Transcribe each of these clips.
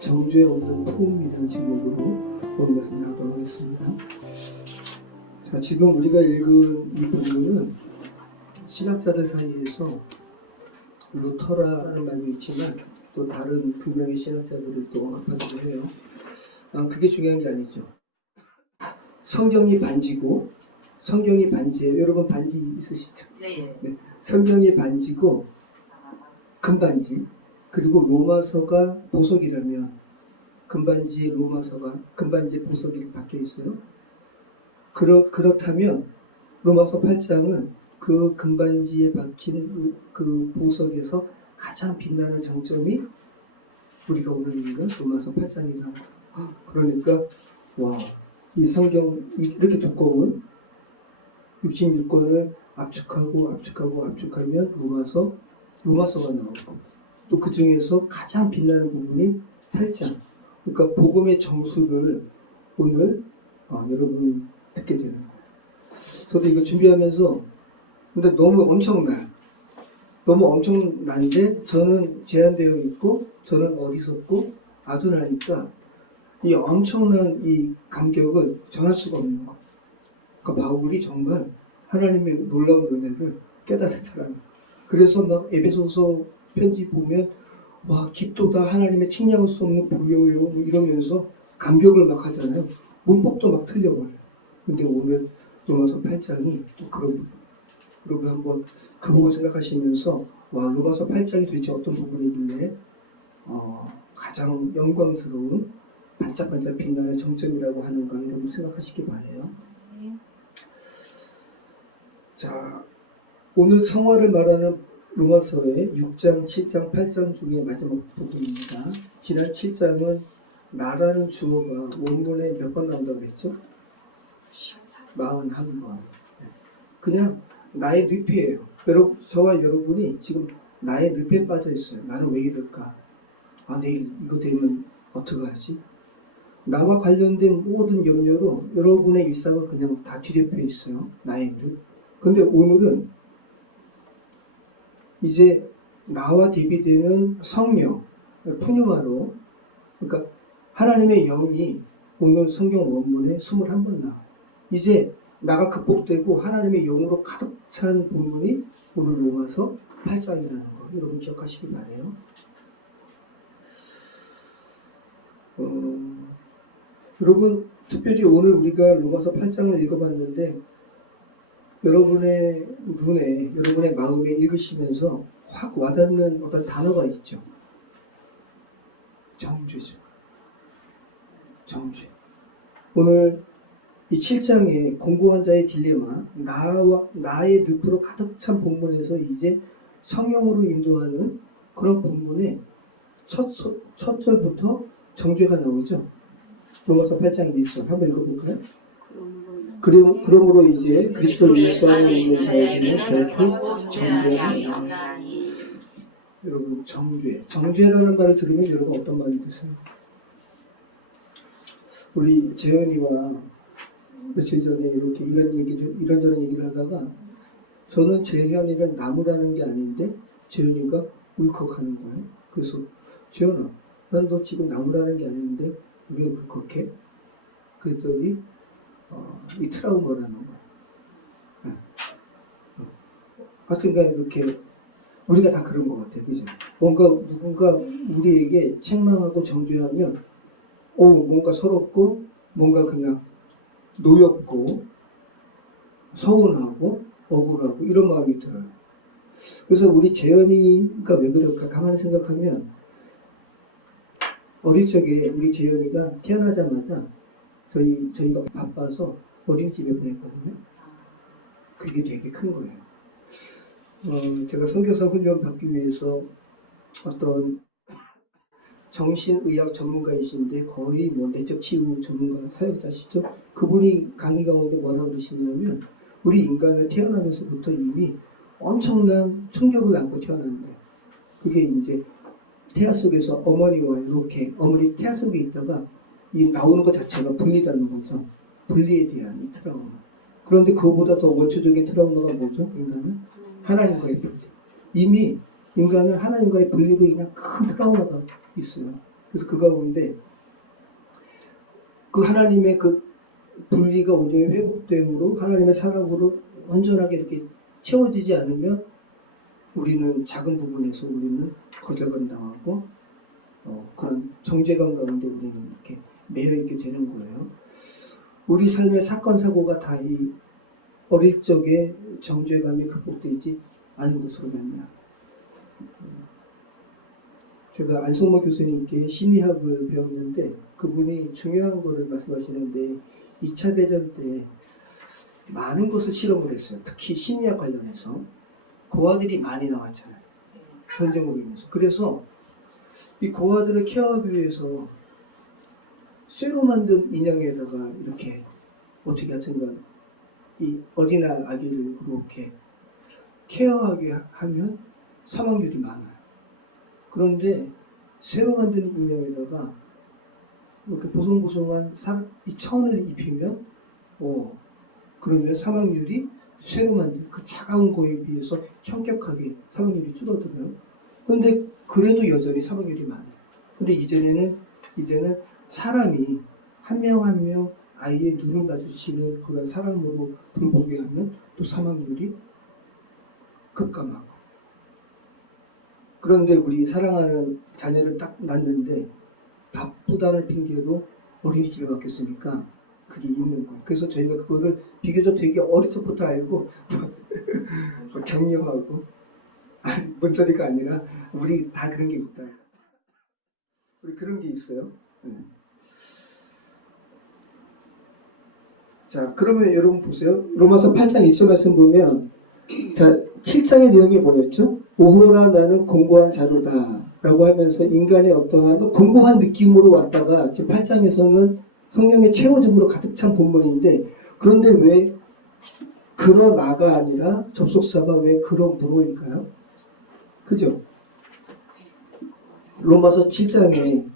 정죄 없는 포옹이라는 제목으로 오늘 말씀을 하도록 하겠습니다. 자, 지금 우리가 읽은 이 부분은 신학자들 사이에서 루터라는 말도 있지만 또 다른 두 명의 신학자들을 또 언급하기도 해요. 그게 중요한 게 아니죠. 성경이 반지고, 성경이 반지예요. 여러분 반지 있으시죠? 네. 네. 성경이 반지고 금반지, 그리고 로마서가 보석이라면 금반지에 로마서가 금반지에 보석이 박혀 있어요. 그렇다면 로마서 8장은 그 금반지에 박힌 그 보석에서 가장 빛나는 정점이 우리가 오늘 읽은 로마서 8장이라고. 그러니까 이 성경 이렇게 두꺼운 66권을 압축하면 로마서가 나오고, 또 그 중에서 가장 빛나는 부분이 8장. 그러니까 복음의 정수를 오늘 여러분이 듣게 되는 거예요. 저도 이거 준비하면서 근데 너무 엄청난데 저는 제한되어 있고 저는 어리석고 아둔하니까 이 엄청난 이 감격을 전할 수가 없는 거예요. 그러니까 바울이 정말 하나님의 놀라운 은혜를 깨달은 사람이에요. 그래서 막 에베소서 편지 보면 깊도다 하나님의 측량할 수 없는 부요요 뭐 이러면서 감격을 막 하잖아요. 문법도 막 틀려버려요. 근데 오늘 로마서 8장이 또 그런 부분. 여러분 한번 그 부분 생각하시면서 로마서 8장이 도대체 어떤 부분이길래 가장 영광스러운 반짝반짝 빛나는 정점이라고 하는가 여러분 생각하시기 바래요. 자, 오늘 성화를 말하는 로마서의 6장, 7장, 8장 중에 마지막 부분입니다. 지난 7장은 나라는 주어가 원문에 몇 번 나온다고 했죠? 41번. 그냥 나의 늪이에요. 저와 여러분이 지금 나의 늪에 빠져 있어요. 나는 왜 이럴까? 내일 이거 되면 어떡하지? 나와 관련된 모든 염려로 여러분의 일상은 그냥 다 뒤덮여 있어요. 나의 늪. 근데 오늘은 이제 나와 대비되는 성령, 푸뉴마로, 그러니까 하나님의 영이 오늘 성경 원문에 21번 나와요. 이제 나가 극복되고 하나님의 영으로 가득 찬 본문이 오늘 로마서 8장이라는 거 여러분 기억하시기 바래요. 여러분 특별히 오늘 우리가 로마서 8장을 읽어봤는데 여러분의 눈에, 여러분의 마음에 읽으시면서 확 와닿는 어떤 단어가 있죠. 정죄죠. 정죄. 오늘 이 7장의 공고한 자의 딜레마, 나의 늪으로 가득 찬 본문에서 이제 성령으로 인도하는 그런 본문의 첫 절부터 정죄가 나오죠. 로마서 8장 1절 한번 읽어볼까요? 그러므로 이제 그리스도 예수 안에 있는 자에게는 결코 정죄가 없나니. 여러분 정죄라는 말을 들으면 여러분 어떤 말이 드세요? 우리 재현이와 며칠 전에 이렇게 이런저런 얘기를 하다가 저는 재현이를 나무라는 게 아닌데 재현이가 울컥하는 거예요. 그래서 재현아, 난 너 지금 나무라는 게 아닌데 왜 울컥해? 그랬더니 이 트라우마라는 거야. 하여튼간 이렇게 우리가 다 그런 것 같아요. 그죠? 누군가 우리에게 책망하고 정죄하면 뭔가 서럽고 뭔가 그냥 노엽고 서운하고 억울하고 이런 마음이 들어요. 그래서 우리 재현이가 왜 그럴까 가만히 생각하면 어릴 적에 우리 재현이가 태어나자마자 저희가 바빠서 어린이집에 보냈거든요. 그게 되게 큰 거예요. 제가 선교사 훈련 받기 위해서 어떤 정신의학 전문가이신데 거의 내적 치유 전문가 사역자시죠. 그분이 강의 가운데 뭐라고 그러시냐면 우리 인간은 태어나면서부터 이미 엄청난 충격을 안고 태어났는데 그게 이제 태아 속에서 어머니와 이렇게 어머니 태아 속에 있다가 이 나오는 것 자체가 분리라는 거죠. 분리에 대한 이 트라우마. 그런데 그거보다 더 원초적인 트라우마가 뭐죠? 인간은 하나님과의 분리. 이미 인간은 하나님과의 분리로 인한 큰 트라우마가 있어요. 그래서 그 가운데 그 하나님의 그 분리가 온전히 회복됨으로 하나님의 사랑으로 온전하게 이렇게 채워지지 않으면 우리는 작은 부분에서 우리는 거절감당하고 그런 정죄감 가운데 우리는 이렇게 매여 있게 되는 거예요. 우리 삶의 사건 사고가 다 이 어릴 적에 정죄감이 극복되지 않은 것으로 말미암아. 제가 안성모 교수님께 심리학을 배웠는데 그분이 중요한 거를 말씀하시는데 2차 대전 때 많은 것을 실험을 했어요. 특히 심리학 관련해서 고아들이 많이 나왔잖아요. 전쟁으로 인해서. 그래서 이 고아들을 케어하기 위해서 쇠로 만든 인형에다가 이렇게 어떻게 하여튼간 이 어린 아기를 그렇게 케어하게 하면 사망률이 많아요. 그런데 쇠로 만든 인형에다가 이렇게 보송보송한 이 천을 입히면 그러면 사망률이 쇠로 만든 그 차가운 거에 비해서 현격하게 사망률이 줄어들어요. 그런데 그래도 여전히 사망률이 많아요. 근데 이제는 사람이 한 명 한 명 아이의 눈을 봐주시는 그런 사람으로 돌보게 하면 또 사망률이 급감하고. 그런데 우리 사랑하는 자녀를 딱 낳는데 바쁘다는 핑계로 어린이집에 맡겼으니까 그게 있는 거예요. 그래서 저희가 그거를 비교적 되게 어릴 적부터 알고 격려하고 뭔 소리가 아니라 우리 다 그런 게 있다. 우리 그런 게 있어요. 네. 자, 그러면 여러분 보세요. 로마서 8장 1절 말씀 보면 자, 7장의 내용이 뭐였죠? 오호라 나는 공고한 자로다 라고 하면서 인간의 어떠한 공고한 느낌으로 왔다가 지금 8장에서는 성령의 채워짐으로 가득 찬 본문인데 그런데 왜 그러나가 아니라 접속사가 왜 그러므로일까요? 그죠? 로마서 7장에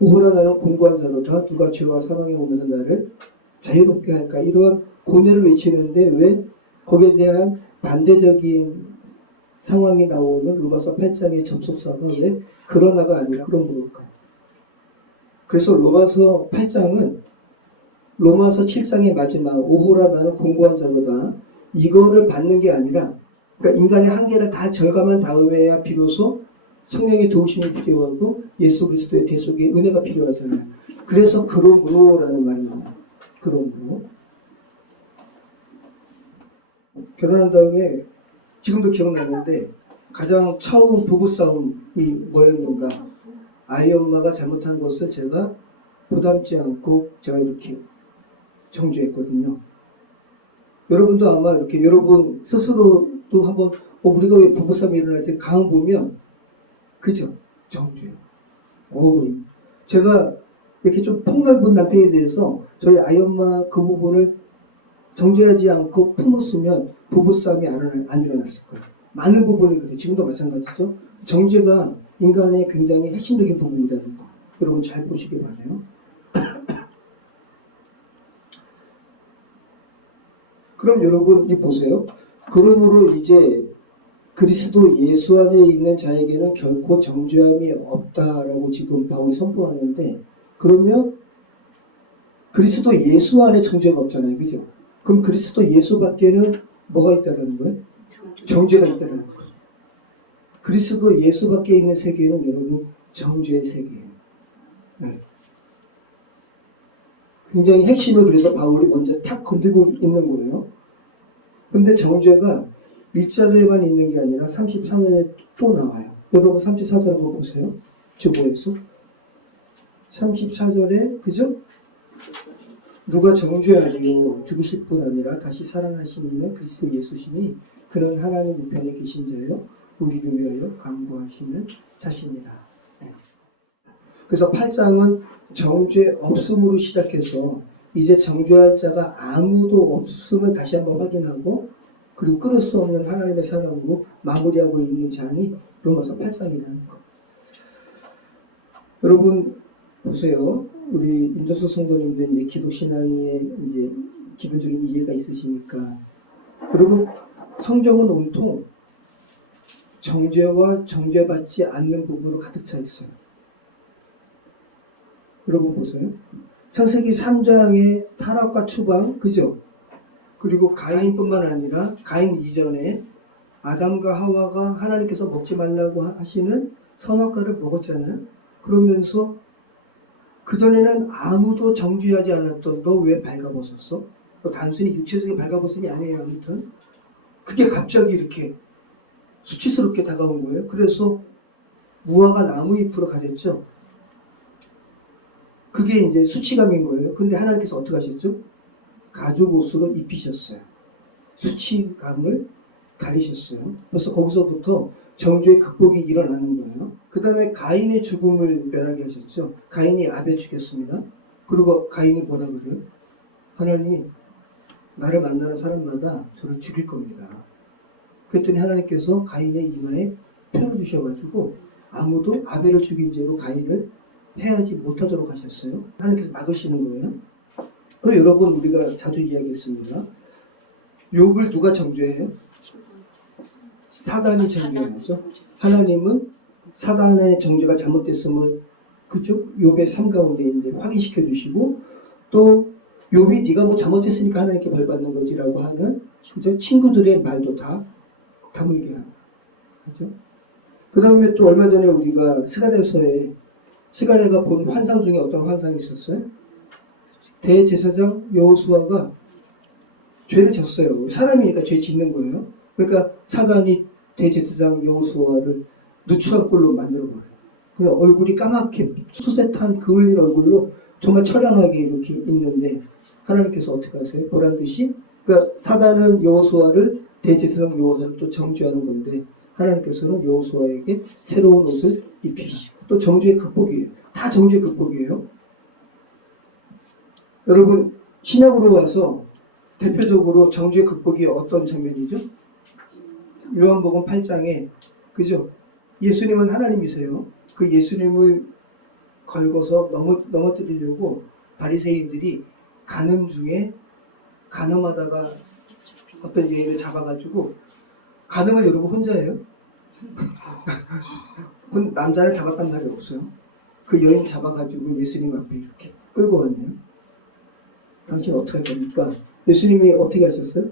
오호라 나는 공고한 자로다 누가 죄와 사망의 몸에서 나를 자유롭게 할까 이러한 고뇌를 외치는데 왜 거기에 대한 반대적인 상황이 나오는 로마서 8장의 접속사가 왜 그러나가 아니라 그러므로일까요? 그래서 로마서 8장은 로마서 7장의 마지막 오호라 나는 공고한 자로다 이거를 받는 게 아니라 그러니까 인간의 한계를 다 절감한 다음에야 비로소 성령의 도우심이 필요하고 예수 그리스도의 대속의 은혜가 필요하잖아요. 그래서 그러므로라는 말이 나와요. 그러므로 결혼한 다음에 지금도 기억나는데 가장 처음 부부싸움이 뭐였는가 아이 엄마가 잘못한 것을 제가 부담지 않고 제가 이렇게 정죄했거든요. 여러분도 아마 이렇게 여러분 스스로도 한번 우리가 왜 부부싸움이 일어나지 강 보면 그죠? 정죄. 제가 이렇게 좀 폭넓은 남편에 대해서 저희 아이 엄마 그 부분을 정죄하지 않고 품었으면 부부싸움이 안 일어났을 거예요. 많은 부분이 그래요. 지금도 마찬가지죠. 정죄가 인간의 굉장히 핵심적인 부분이라는 거. 여러분 잘 보시기 바라요. 그럼 여러분 이 보세요. 그러므로 이제 그리스도 예수 안에 있는 자에게는 결코 정죄함이 없다라고 지금 바울이 선포하는데 그러면 그리스도 예수 안에 정죄가 없잖아요. 그죠? 그럼 그리스도 예수 밖에는 뭐가 있다는 거예요? 정죄가 있다는 거예요. 그리스도 예수 밖에 있는 세계는 여러분 정죄의 세계예요. 네. 굉장히 핵심을 그래서 바울이 먼저 탁 건들고 있는 거예요. 근데 정죄가 1절에만 있는 게 아니라 34절에 또 나와요. 여러분 34절 한번 보세요. 주보에서 34절에 그죠? 누가 정죄하리요 죽으실 뿐 아니라 다시 살아나신 이는 그리스도 예수시니 그는 하나님 우편에 계신 자요 우리를 위하여 간구하시는 자신이라. 네. 그래서 8장은 정죄 없음으로 시작해서 이제 정죄할 자가 아무도 없음을 다시 한번 확인하고 그리고 끊을 수 없는 하나님의 사랑으로 마무리하고 있는 장이 로마서 8장이라는 거. 여러분 보세요. 우리 인도서 성도님들 이제 기독 신앙에 이제 기본적인 이해가 있으시니까 여러분 성경은 온통 정죄와 정죄받지 않는 부분으로 가득 차 있어요. 여러분 보세요. 창세기 3장의 타락과 추방, 그죠? 그리고 가인뿐만 아니라 가인 이전에 아담과 하와가 하나님께서 먹지 말라고 하시는 선악과를 먹었잖아요. 그러면서 그전에는 아무도 정죄하지 않았던 너 왜 발가벗었어? 단순히 육체적인 발가벗음이 아니에요. 아무튼 그게 갑자기 이렇게 수치스럽게 다가온 거예요. 그래서 무화과 나무 잎으로 가렸죠. 그게 이제 수치감인 거예요. 근데 하나님께서 어떻게 하셨죠? 가죽 옷으로 입히셨어요. 수치감을 가리셨어요. 그래서 거기서부터 정죄의 극복이 일어나는 거예요. 그 다음에 가인의 죽음을 면하게 하셨죠. 가인이 아벨 죽였습니다. 그리고 가인이 뭐라 그래요? 하나님, 나를 만나는 사람마다 저를 죽일 겁니다. 그랬더니 하나님께서 가인의 이마에 표를 주셔가지고 아무도 아벨을 죽인 죄로 가인을 해하지 못하도록 하셨어요. 하나님께서 막으시는 거예요. 그리고 여러분, 우리가 자주 이야기했습니다. 욥을 누가 정죄해요? 사단이 정죄하죠. 하나님은 사단의 정죄가 잘못됐음을 그죠? 욥의 삶 가운데 이제 확인시켜 주시고, 또 욥이 네가 뭐 잘못했으니까 하나님께 벌 받는 거지라고 하는 그죠? 친구들의 말도 다 다물게 하죠. 그 다음에 또 얼마 전에 우리가 스가랴서에 스가랴가 본 환상 중에 어떤 환상이 있었어요? 대제사장 여호수아가 죄를 졌어요. 사람이니까 죄 짓는 거예요. 그러니까 사단이 대제사장 여호수아를 누추한 꼴로 만들어버려요. 그냥 얼굴이 까맣게 수set한 그을린 얼굴로 정말 처량하게 이렇게 있는데 하나님께서 어떻게 하세요? 보란 듯이 그러니까 사단은 여호수아를 대제사장 여호수아를 또 정죄하는 건데 하나님께서는 여호수아에게 새로운 옷을 입히시고 또 정죄의 극복이에요. 다 정죄의 극복이에요. 여러분 신약으로 와서 대표적으로 정죄의 극복이 어떤 장면이죠? 요한복음 8장에 그죠? 예수님은 하나님이세요. 그 예수님을 걸고서 넘어뜨리려고 바리새인들이 가늠 중에 가늠하다가 어떤 여인을 잡아가지고 가늠을 여러분 혼자 해요? 남자를 잡았단 말이 없어요. 그 여인 잡아가지고 예수님 앞에 이렇게 끌고 왔네요. 당신 어떻게 할 겁니까? 예수님이 어떻게 하셨어요?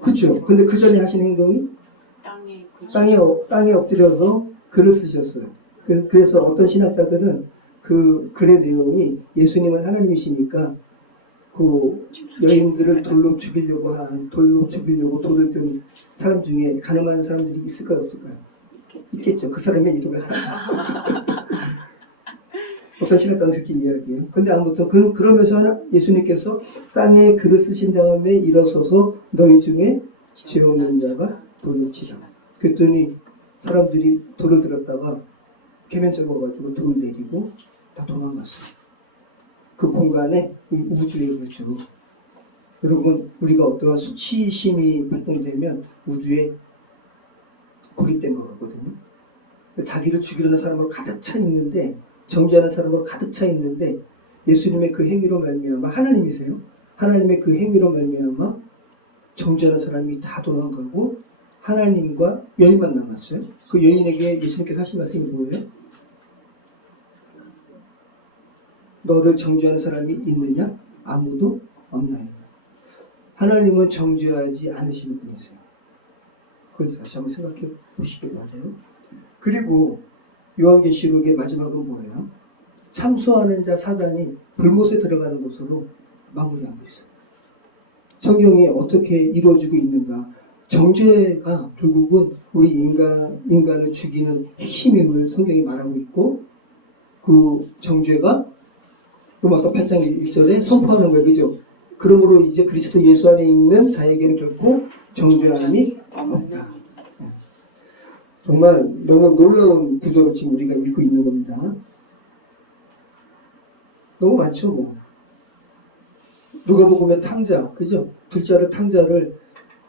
그렇죠. 근데 그 전에 하신 행동이 땅에 엎드려서 글을 쓰셨어요. 그래서 어떤 신학자들은 그 글의 내용이 예수님은 하나님이시니까 그 여인들을 돌로 죽이려고 돌을 든 사람 중에 가늠한 사람들이 있을까요, 없을까요? 있겠죠. 그 사람의 이름을 어떤 신학자는 그렇게 이야기해요. 근데 아무튼 그러면서 예수님께서 땅에 글을 쓰신 다음에 일어서서 너희 중에 죄 없는 자가 돌을 치라. 그랬더니 사람들이 돌을 들었다가 계면증 와가지고 돌을 내리고 다 도망갔어요. 그 공간에 이 우주의 우주. 여러분 우리가 어떠한 수치심이 발동되면 우주에 고립된 것 같거든요. 자기를 죽이려는 사람으로 가득 차 있는데 정죄하는 사람으로 가득 차 있는데 예수님의 그 행위로 말미암아 하나님이세요. 하나님의 그 행위로 말미암아 정죄하는 사람이 다 도망가고 하나님과 여인만 남았어요. 그 여인에게 예수님께서 하신 말씀이 뭐예요? 너를 정죄하는 사람이 있느냐? 아무도 없나이다. 하나님은 정죄하지 않으시는 분이세요. 그걸 다시 한번 생각해 보시기 바라요. 그리고 요한계시록의 마지막은 뭐예요? 참수하는 자 사단이 불못에 들어가는 것으로 마무리하고 있어요. 성경이 어떻게 이루어지고 있는가? 정죄가 결국은 우리 인간을 죽이는 핵심임을 성경이 말하고 있고 그 정죄가 로마서 8장 1절에 선포하는 거예요. 그죠? 그러므로 이제 그리스도 예수 안에 있는 자에게는 결코 정죄함이 없다. 정말 너무 놀라운 구조를 지금 우리가 읽고 있는 겁니다. 너무 많죠, 뭐. 누가복음의 탕자, 그죠? 둘째 아들 탕자를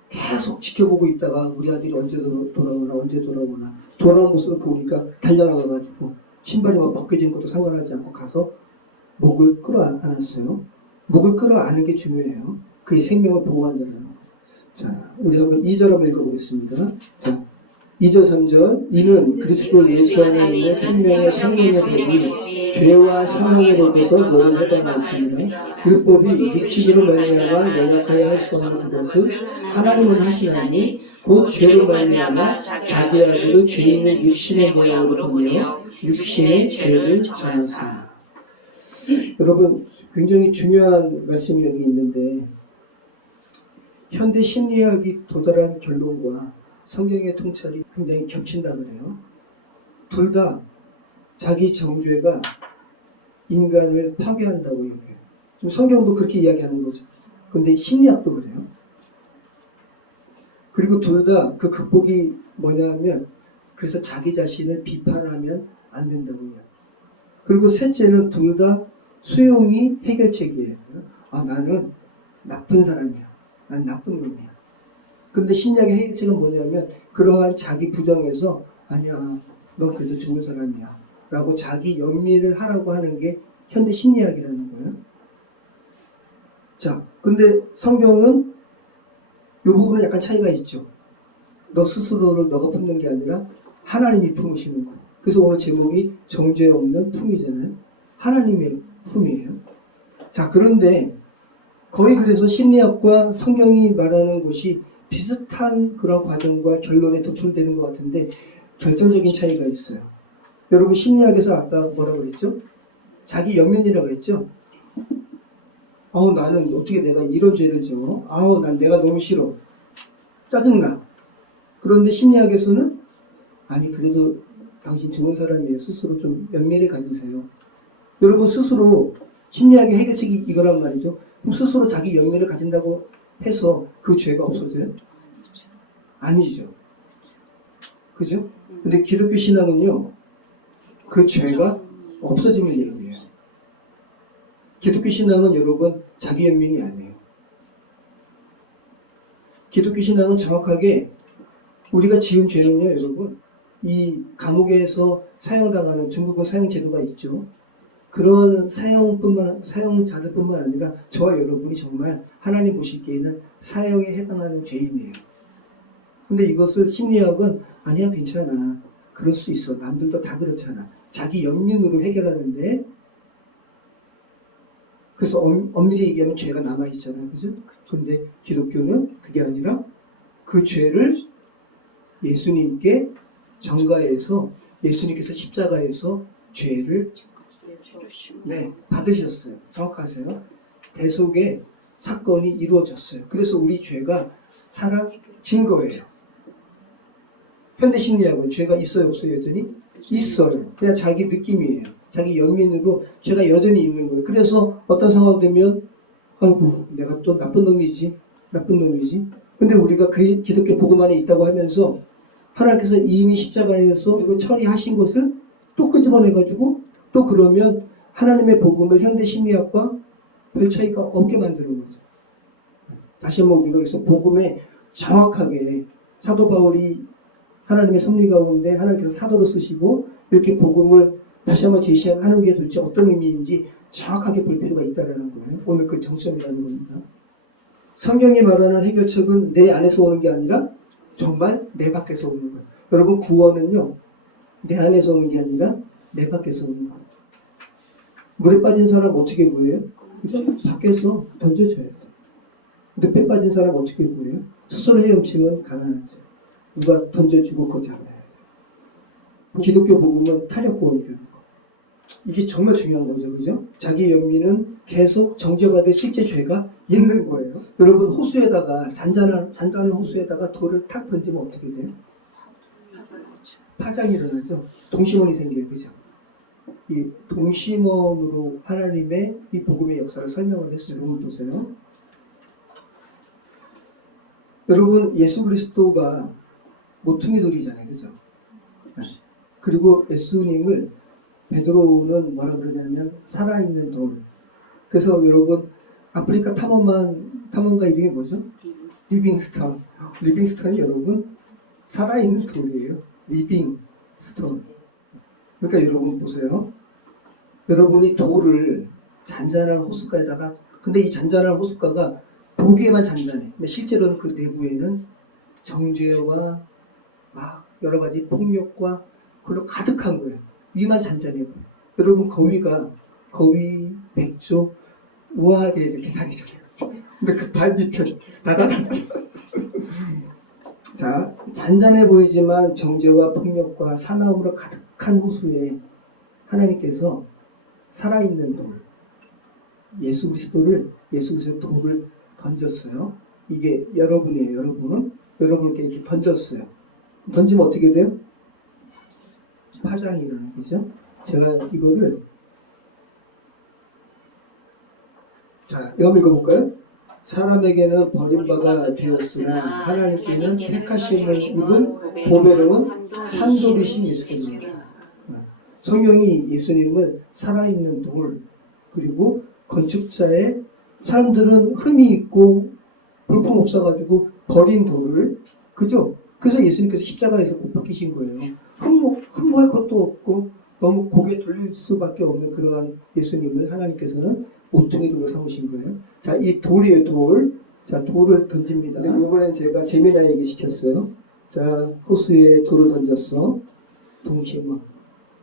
계속 지켜보고 있다가 우리 아들이 언제 돌아오나 돌아온 모습을 보니까 달려나가가지고 신발이 막 벗겨진 것도 상관하지 않고 가서 목을 끌어안았어요. 목을 끌어안는 게 중요해요. 그의 생명을 보호한다는 거. 자, 우리 한번 2절 한번 읽어보겠습니다. 자, 2절 3절 이는 그리스도 예수 안에 있는 생명의 생명의 법이 죄와 사망으로부터 너를 해방하였습니다. 율법이 육신으로 말미암아 연약하여 할 수 없는 그것을 하나님은 하시나니 곧 죄로 말미암아 자기 아들을 죄인의 육신의 모양으로 보내어 육신의 죄를 져놨습니다. 여러분 굉장히 중요한 말씀이 여기 있는데 현대 심리학이 도달한 결론과 성경의 통찰이 굉장히 겹친다 그래요. 둘 다 자기 정죄가 인간을 파괴한다고 얘기해요. 지금 성경도 그렇게 이야기하는 거죠. 근데 심리학도 그래요. 그리고 둘 다 그 극복이 뭐냐면 그래서 자기 자신을 비판하면 안 된다고 해요. 그리고 셋째는 둘 다 수용이 해결책이에요. 나는 나쁜 사람이야. 난 나쁜 놈이야. 근데 심리학의 해결책은 뭐냐면 그러한 자기 부정에서 아니야, 넌 그래도 좋은 사람이야 라고 자기 연민을 하라고 하는 게 현대 심리학이라는 거예요. 자, 근데 성경은 이 부분은 약간 차이가 있죠. 너 스스로를 너가 품는 게 아니라 하나님이 품으시는 거. 그래서 오늘 제목이 정죄 없는 품이잖아요. 하나님의 품이에요. 자, 그런데 거의 그래서 심리학과 성경이 말하는 것이 비슷한 그런 과정과 결론에 도출되는 것 같은데 결정적인 차이가 있어요. 여러분 심리학에서 아까 뭐라고 그랬죠? 자기 연민이라고 그랬죠? 나는 어떻게 내가 이런 죄를 져? 난 내가 너무 싫어. 짜증나. 그런데 심리학에서는 아니 그래도 당신 좋은 사람이에요. 스스로 좀 연민을 가지세요. 여러분 스스로 심리학의 해결책이 이거란 말이죠. 그럼 스스로 자기 연민을 가진다고 해서 그 죄가 없어져요? 아니죠. 그죠? 근데 기독교 신앙은요, 그 죄가 없어지는 얘기예요. 기독교 신앙은 여러분 자기 연민이 아니에요. 기독교 신앙은 정확하게 우리가 지은 죄는요, 여러분 이 감옥에서 사형당하는 중국은 사형 제도가 있죠. 그런 사형자들뿐만 아니라 저와 여러분이 정말 하나님 보시기에는 사형에 해당하는 죄인이에요. 근데 이것을 심리학은 아니야 괜찮아. 그럴 수 있어. 남들도 다 그렇잖아. 자기 연민으로 해결하는데 그래서 엄밀히 얘기하면 죄가 남아있잖아요. 그죠? 근데 기독교는 그게 아니라 그 죄를 예수님께 전가해서 예수님께서 십자가에서 죄를 받으셨어요. 정확하세요. 대속의 사건이 이루어졌어요. 그래서 우리 죄가 사라진 거예요. 현대 심리학은 죄가 있어요, 없어요? 여전히? 있어요. 그냥 자기 느낌이에요. 자기 연민으로 죄가 여전히 있는 거예요. 그래서 어떤 상황 되면 아이고 내가 또 나쁜 놈이지. 근데 우리가 기독교 복음 안에 있다고 하면서 하나님께서 이미 십자가에서 이거 처리하신 것을 또 끄집어내가지고 또 그러면 하나님의 복음을 현대 심리학과 별 차이가 없게 만드는 거죠. 다시 한번 우리가 그래서 복음에 정확하게 사도 바울이 하나님의 섭리 가운데 하나님께서 사도로 쓰시고 이렇게 복음을 다시 한번 제시하는 게 도대체 어떤 의미인지 정확하게 볼 필요가 있다는 거예요. 오늘 그 정점이라는 겁니다. 성경이 말하는 해결책은 내 안에서 오는 게 아니라 정말 내 밖에서 오는 거예요. 여러분 구원은요. 내 안에서 오는 게 아니라 내 밖에서 오는 거예요. 물에 빠진 사람 어떻게 구해요? 그죠? 밖에서 던져줘야 돼요. 늪에 빠진 사람 어떻게 구해요? 스스로 헤엄치면 가난하죠. 누가 던져주고 그거 잡아야 돼요. 기독교 복음은 타력구원이라는 거. 이게 정말 중요한 거죠. 그죠? 자기 연민은 계속 정죄받을 실제 죄가 있는 거예요. 여러분 호수에다가 잔잔한 호수에다가 돌을 탁 던지면 어떻게 돼요? 파장이 일어나죠. 동심원이 생겨요. 그죠? 이 동심원으로 하나님의 이 복음의 역사를 설명을 했어요. 여러분 보세요. 여러분 예수 그리스도가 모퉁이 돌이잖아요. 그죠? 그리고 예수님을 베드로는 뭐라 그러냐면 살아있는 돌. 그래서 여러분 아프리카 탐험가 이름이 뭐죠? 리빙스턴. 리빙스턴이 여러분 살아있는 돌이에요. 리빙스턴. 그러니까 여러분 보세요. 여러분이 돌을 잔잔한 호숫가에다가 근데 이 잔잔한 호숫가가 보기에만 잔잔해. 근데 실제로는 그 내부에는 정죄와 막 여러 가지 폭력과 그걸로 가득한 거예요. 위만 잔잔해 보여요. 여러분 거위, 백조 우아하게 이렇게 다니잖아요. 근데 그 발 밑에 다다다다. 자, 잔잔해 보이지만 정죄와 폭력과 사나움으로 가득한 호수에 하나님께서 살아있는 돌, 예수 그리스도의 돌을 던졌어요. 이게 여러분이에요. 여러분께 이렇게 던졌어요. 던지면 어떻게 돼요? 파장이 일어나는 거죠. 제가 이거를 이거 한번 읽어볼까요? 사람에게는 버림바가 되었으나 하나님께는 택하심을 입은 보배로운 산돌이신 예수님입니다. 성경이 예수님을 살아있는 돌, 그리고 건축자의 사람들은 흠이 있고 볼품 없어가지고 버린 돌을, 그죠? 그래서 예수님께서 십자가에서 못 박히신 거예요. 흠모할 것도 없고 너무 고개 돌릴 수밖에 없는 그러한 예수님을 하나님께서는 모퉁이 돌로 삼으신 거예요. 자, 이 돌이에요, 돌. 자, 돌을 던집니다. 이번엔 제가 재미난 얘기 시켰어요. 자, 호수에 돌을 던졌어. 동심원.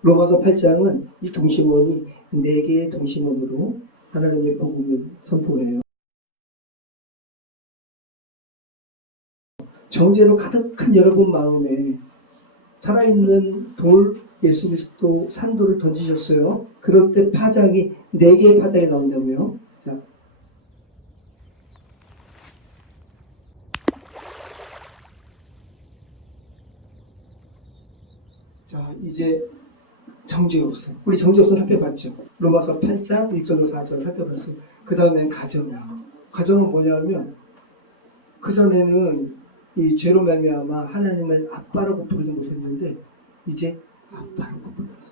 로마서 8장은 이 동심원이 4개의 동심원으로 하나님의 복음을 선포해요. 정죄로 가득한 여러분 마음에 살아있는 돌, 예수 그리스도 산돌을 던지셨어요. 그럴 때 파장이 4개의 파장이 나온다고요. 자, 이제 정죄없음. 우리 정죄없음 살펴봤죠. 로마서 8장 1절로 4절 살펴봤어요. 그 다음엔 가정이야. 가정은 뭐냐면 그전에는 이 죄로 말미암아 하나님을 아빠라고 부르지 못했는데 이제 아빠라고 불렀어.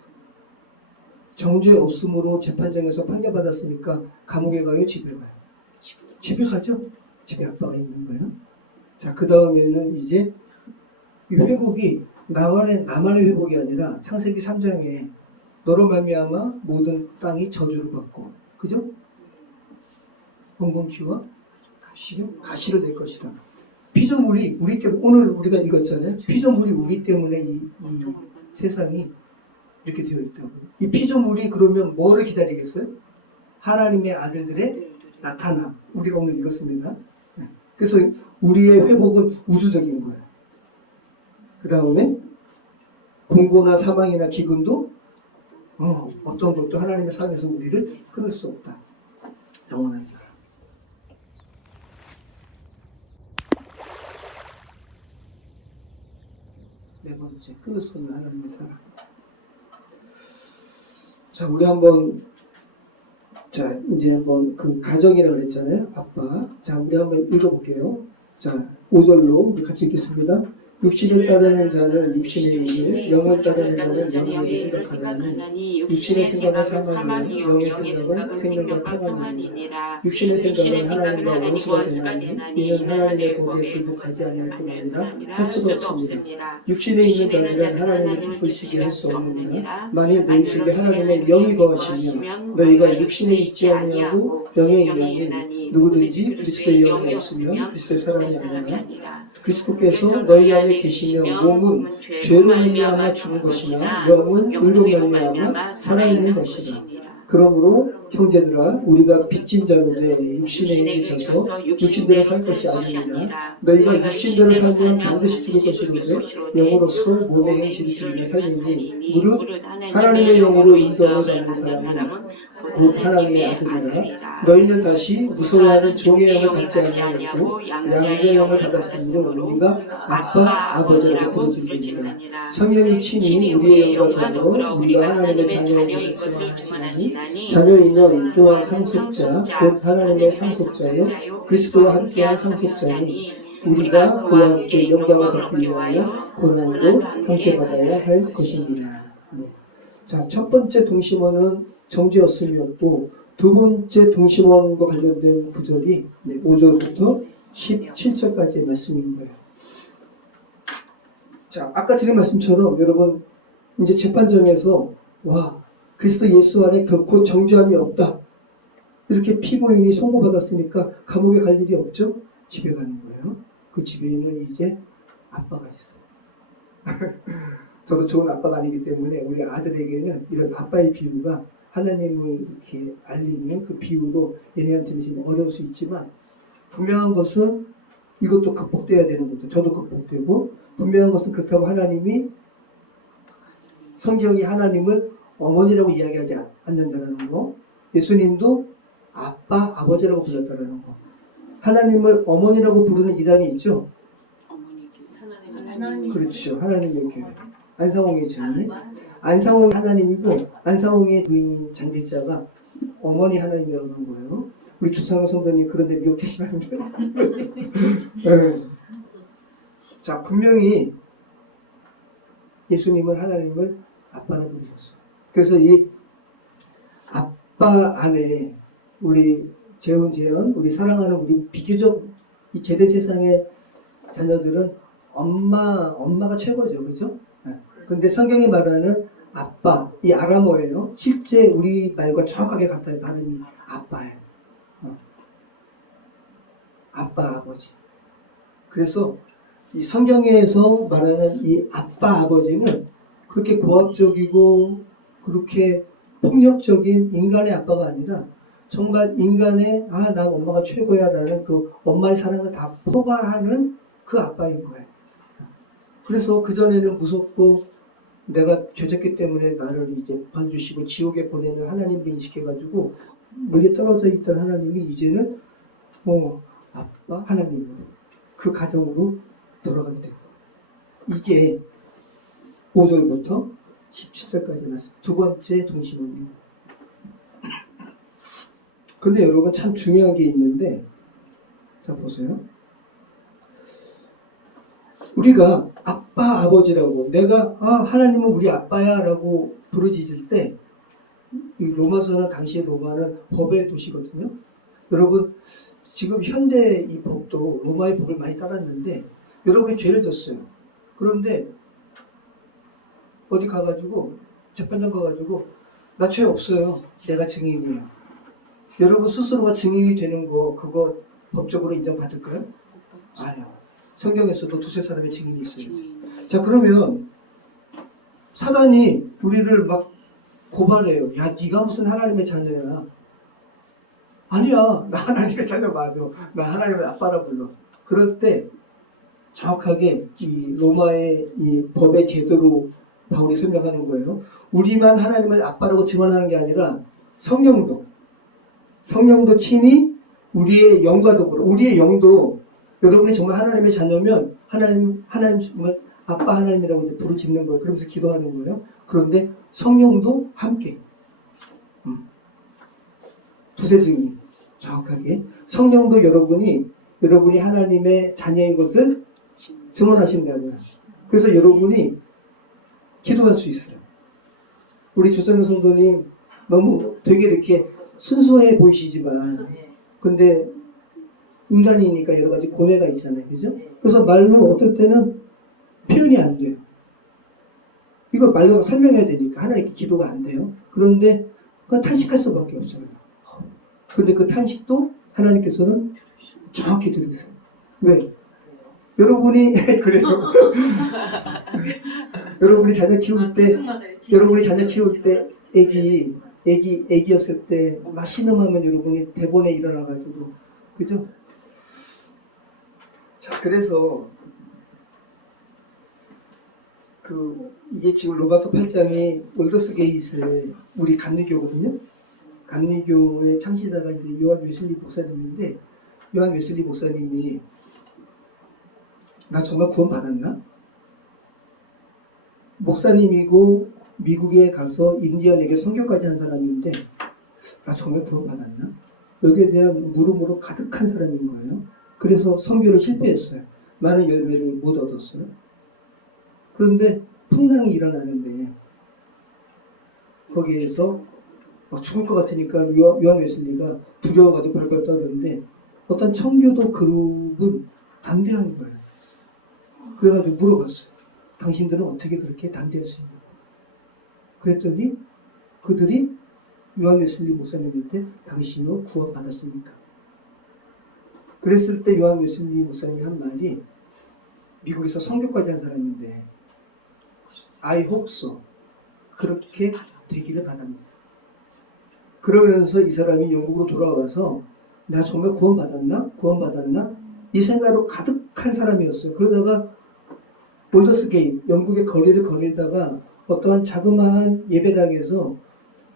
정죄 없음으로 재판정에서 판결받았으니까 감옥에 가요, 집에 가요? 집에 가죠. 집에 아빠가 있는 거예요. 자, 그 다음에는 이제 이 회복이 나만의 회복이 아니라 창세기 3장에 너로 말미암아 모든 땅이 저주를 받고, 그죠? 엉겅퀴와 가시를 낼 것이다. 피조물이 우리 때문에, 오늘 우리가 읽었잖아요. 피조물이 우리 때문에 이 세상이 이렇게 되어 있다고. 이 피조물이 그러면 뭐를 기다리겠어요? 하나님의 아들들의 나타남. 우리가 오늘 읽었습니다. 그래서 우리의 회복은 우주적인 거예요. 그 다음에 공고나 사망이나 기근도 어떤 것도 하나님의 삶에서 우리를 끊을 수 없다. 영원한 사람. 네 번째, 끊을 수 없는 하나님의 사랑. 자, 우리 한번, 이제 한번 그 가정이라고 그랬잖아요. 아빠. 자, 우리 한번 읽어볼게요. 자, 5절로 우리 같이 읽겠습니다. 육신을 따르는 자는 육신의 일을, 영을 따르는 자는 영의 일을 생각하나니 육신의 생각은 사망이요 영의 생각은 생명과 평안이니라. 육신의 생각은 하나님과 원수가 되나니 이는 하나님의 법에 불복하지 않을 뿐 아니라 할 수가 없습니다. 육신에 있는 자들은 하나님을 기쁘시게 할 수 없느니라. 만일 너희 속에 하나님의 영이 거하시면 너희가 육신에 있지 아니하고 영에 있나니 누구든지 그리스도의 영이 없으면 그리스도의 사람이 아니라. 그리스도께서 너희 안에 계시면 몸은 죄로 말미암아 죽은 것이나 영은 의로 말미암아 살아있는 것이다. 그러므로 형제들아 우리가 빚진 자로 돼 육신에 있어서 육신대로 살 것이 아니니라. 너희가 육신대로 살면 반드시 죽을 것이로되 영으로서 몸의 행실을 죽이며 살리니 무릇 하나님의 영으로 인도하여 잡는 사람은 곧 하나님의 아들이라. 너희는 다시 무서워하는 종의 영을 받지 아니하고 양자의 영을 받았으므로 우리가 아빠 아버지라고 부르짖느니라. 성령이 친히 우리의 영과 더불어 우리가 하나님의 자녀인 것을 증언하시나니 자녀이면 또한 상속자 곧 하나님의 상속자요 그리스도와 함께한 상속자니 우리가 그와 함께 영광을 받기 위하여 고난도 함께 받아야 할 것입니다. 자, 첫 번째 동심원은 정죄였음이었고 두 번째 동심원과 관련된 구절이 5절부터 17절까지의 말씀인 거예요. 자, 아까 드린 말씀처럼 여러분 이제 재판정에서 그리스도 예수 안에 결코 정죄함이 없다. 이렇게 피고인이 선고받았으니까 감옥에 갈 일이 없죠. 집에 가는 거예요. 그 집에는 이제 아빠가 있어요. 저도 좋은 아빠가 아니기 때문에 우리 아들에게는 이런 아빠의 비유가 하나님을 이렇게 알리는 그 비유로 얘네한테는 지금 어려울 수 있지만 분명한 것은 이것도 극복돼야 되는 거죠. 저도 극복되고 분명한 것은 그렇다고 하나님이 성경이 하나님을 어머니라고 이야기하지 않는다는 거, 예수님도 아빠, 아버지라고 불렀다는 거. 하나님을 어머니라고 부르는 이단이 있죠. 하나님. 그렇죠. 하나님의 교회. 안상홍의 증인. 안상홍 하나님이고 안상홍의 부인인 장길자가 어머니 하나님이라고 하는 거예요. 우리 주상호 성도님 그런데 미혹되시면 안 돼요. 네. 자, 분명히 예수님은 하나님을 아빠라고 부르셨어요. 그래서 이 아빠 안에 우리 재훈, 우리 사랑하는 우리 비교적 이 제대 세상의 자녀들은 엄마가 최고죠. 그죠? 근데 성경이 말하는 아빠, 이 아람어예요. 실제 우리 말과 정확하게 같아요. 발음이 아빠예요. 아빠, 아버지. 그래서 이 성경에서 말하는 이 아빠, 아버지는 그렇게 고압적이고 그렇게 폭력적인 인간의 아빠가 아니라 정말 인간의 나 엄마가 최고야 라는 그 엄마의 사랑을 다 포괄하는 그 아빠인 거예요. 그래서 그전에는 무섭고 내가 죄졌기 때문에 나를 이제 번주시고 지옥에 보내는 하나님을 인식해가지고 멀리 떨어져 있던 하나님이 이제는 아빠 하나님으로 그 가정으로 돌아가게 됩니다. 이게 5절부터 17절까지 나서 두 번째 동심원입니다. 근데 여러분 참 중요한 게 있는데 자 보세요. 우리가 아빠 아버지라고 내가 하나님은 우리 아빠야 라고 부르짖을 때 이 로마서는 당시에 로마는 법의 도시거든요. 여러분 지금 현대 이 법도 로마의 법을 많이 따랐는데 여러분이 죄를 졌어요. 그런데 어디 가가지고 재판장 가가지고 나 죄 없어요. 내가 증인이에요. 여러분 스스로가 증인이 되는 거 그거 법적으로 인정받을까요? 아니요. 성경에서도 두세 사람의 증인이 있어요. 자 그러면 사단이 우리를 막 고발해요. 야 네가 무슨 하나님의 자녀야. 아니야 나 하나님의 자녀 맞아. 나 하나님의 아빠라 불러. 그럴 때 정확하게 이 로마의 이 법의 제도로 바울이 설명하는 거예요. 우리만 하나님을 아빠라고 증언하는 게 아니라 성령도 친히 우리의 영과 더불어 우리의 영도 여러분이 정말 하나님의 자녀면 하나님 정말 아빠 하나님이라고 이제 부르짖는 거예요. 그러면서 기도하는 거예요. 그런데 성령도 함께 두세 증인 정확하게 성령도 여러분이 하나님의 자녀인 것을 증언하신다고요. 그래서 여러분이 기도할 수 있어요. 우리 주선우 성도님 너무 되게 이렇게 순수해 보이시지만 근데 인간이니까 여러 가지 고뇌가 있잖아요. 그죠? 그래서 말로 어떨 때는 표현이 안 돼요. 이걸 말로 설명해야 되니까 하나님께 기도가 안 돼요. 그런데 그건 탄식할 수밖에 없어요. 그런데 그 탄식도 하나님께서는 정확히 들으세요. 왜? 여러분이 그래요. 여러분이 자녀 키울 때 애기였을 때 막 신음하면 여러분이 대본에 일어나가지고 그죠? 자 그래서 이게 지금 로마서 8장이 올더스 게이트의 우리 감리교거든요. 감리교의 창시자가 이제 요한 웨슬리 목사님인데 요한 웨슬리 목사님이 나 정말 구원 받았나? 목사님이고 미국에 가서 인디언에게 선교까지 한 사람인데 나 정말 구원 받았나? 여기에 대한 물음으로 가득한 사람인 거예요. 그래서 선교를 실패했어요. 많은 열매를 못 얻었어요. 그런데 풍랑이 일어나는데 거기에서 죽을 것 같으니까 요한 웨슬리가 두려워가지고 벌벌 떠는데 어떤 청교도 그룹은 담대한 거예요. 그래가지고 물어봤어요. 당신들은 어떻게 그렇게 담대할 수 있냐? 그랬더니 그들이 요한 웨슬리 목사님한테 당신은 구원받았습니까? 그랬을 때 요한 웨슬리 목사님이 한 말이 미국에서 선교까지 한 사람인데 I hope so. 그렇게 되기를 바랍니다. 그러면서 이 사람이 영국으로 돌아와서 나 정말 구원받았나? 구원받았나? 이 생각으로 가득한 사람이었어요. 그러다가 올더스게이트, 영국의 거리를 거닐다가 어떠한 자그마한 예배당에서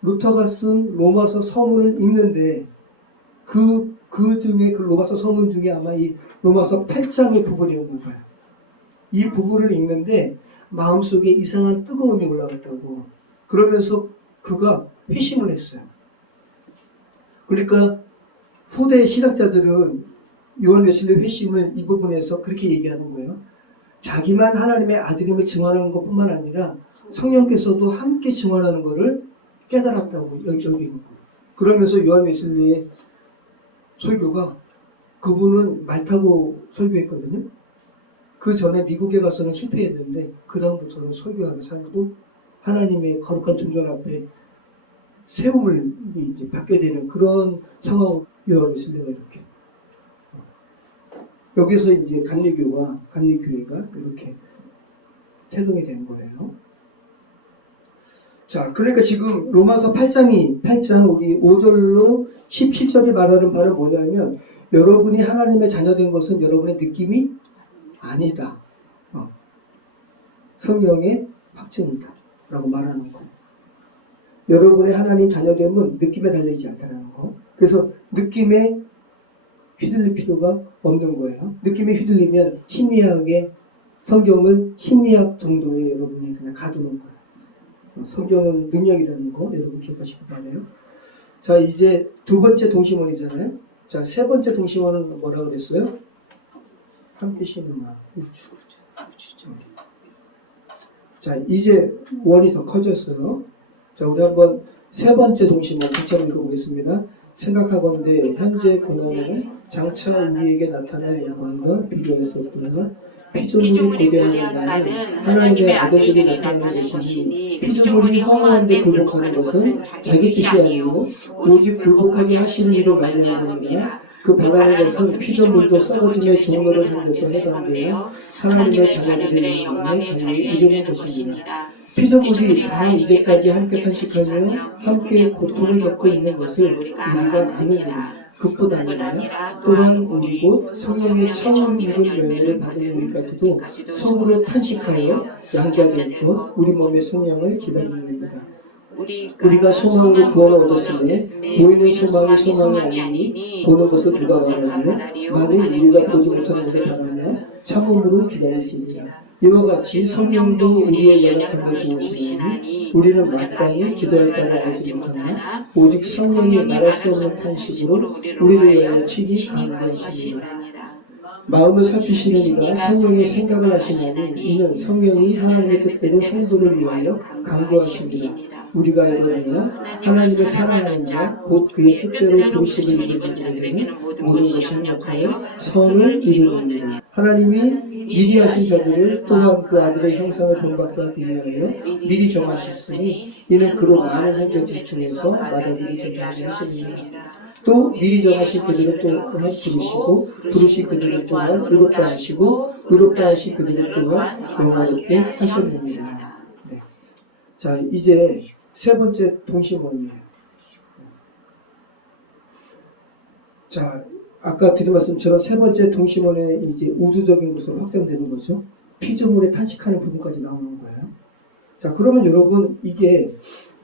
루터가 쓴 로마서 서문을 읽는데 그 중에 그 로마서 서문 중에 아마 이 로마서 8장의 부분이었나 봐요. 이 부분을 읽는데 마음속에 이상한 뜨거움이 올라갔다고. 그러면서 그가 회심을 했어요. 그러니까 후대 신학자들은 요한 웨슬리 회심을 이 부분에서 그렇게 얘기하는 거예요. 자기만 하나님의 아들임을 증언하는 것뿐만 아니라 성령께서도 함께 증언하는 것을 깨달았다고 여기는 거예요. 그러면서 요한 웨슬리의 설교가 그분은 말 타고 설교했거든요. 그 전에 미국에 가서는 실패했는데 그 다음부터는 설교하는 사람도 하나님의 거룩한 존전 앞에 세움을 이제 받게 되는 그런 상황을 요한 웨슬리가 이렇게 여기서 이제 감리교회가 이렇게 태동이 된 거예요. 자, 그러니까 지금 로마서 8장 우리 5절로 17절이 말하는 바는 뭐냐면 여러분이 하나님의 자녀된 것은 여러분의 느낌이 아니다. 성령의 확증이다. 라고 말하는 거예요. 여러분의 하나님 자녀됨은 느낌에 달려있지 않다는 거. 그래서 느낌에 휘둘릴 필요가 없는 거예요. 느낌에 휘둘리면 심리학의 성경을 심리학 정도에 여러분이 그냥 가두는 거예요. 성경은 능력이라는 거 여러분 기억하시기 바라요. 자, 이제 두 번째 동심원이잖아요. 자, 세 번째 동심원은 뭐라고 그랬어요? 함께 신음아 우주. 자, 이제 원이 더 커졌어요. 자, 우리 한번 세 번째 동심원 같이 읽어보겠습니다. 생각하건대 현재 고난은 장차 우리에게 나타날 영광과 비교했었구나. 피조물이 고대하는 바는 하나님의 아들들이 나타나는 것이니 피조물이 허무한데 굴복하는 것은 자기 뜻이 아니요 오직 굴복하게 하시는 이로 말미암음이라. 그 바라는 것은 피조물도 썩어짐의 종로를 향해서 해방되어 하나님의 자녀들의 영광에 자리를 이루는 것입니다. 피조물이 다 이제까지 함께 탄식하며 함께 고통을 겪고 있는 것을 우리가 아느니라. 그뿐 아니라 또한 우리 곧 성령의 처음 익은 열매를 받은 우리까지도 속으로 탄식하여 양자될 것 우리 몸의 성령을 기다립니다. 우리가 소망으로 구원을 얻었으니 보이는 소망이 아니니 보는 것을 누가 바라며 만일 우리가 보지 못하는 것을 바라며 참음으로 기다리지니라. 이와 같이 성령도 우리의 연약함을 도우시니 우리는 마땅히 기도할 바를 알지 못하나 오직 성령이 말할 수 없는 탄식으로 우리를 위하여 친히 간구하시니라. 마음을 살피시는 이가 성령의 생각을 하시나니 이는 성령이 하나님의 뜻대로 성도를 위하여 간구하시니라. 우리가 이러므로 하나님을 사랑하는 자 곧 그의 뜻대로 부르심을 입은 자들에게는 모든 것이 합력하여 선을 이루느니라. 하나님이 미리 하신 자들을 또한 그 아들의 형상을 본받게 하기 위하여 미리 정하셨으니 이는 그로 많은 형제들 중에서 마다들이 되게 하시느니라. 또 미리 정하신 그들을 또한 부르시고 부르신 그들을 또한 의롭다 하시고 의롭다 하신 그들을 또한 영화롭게 하셨느니라. 네. 자, 이제 세 번째 동심원이에요. 자, 아까 드린 말씀처럼 세 번째 동심원의 이제 우주적인 것으로 확장되는 거죠. 피조물에 탄식하는 부분까지 나오는 거예요. 자, 그러면 여러분 이게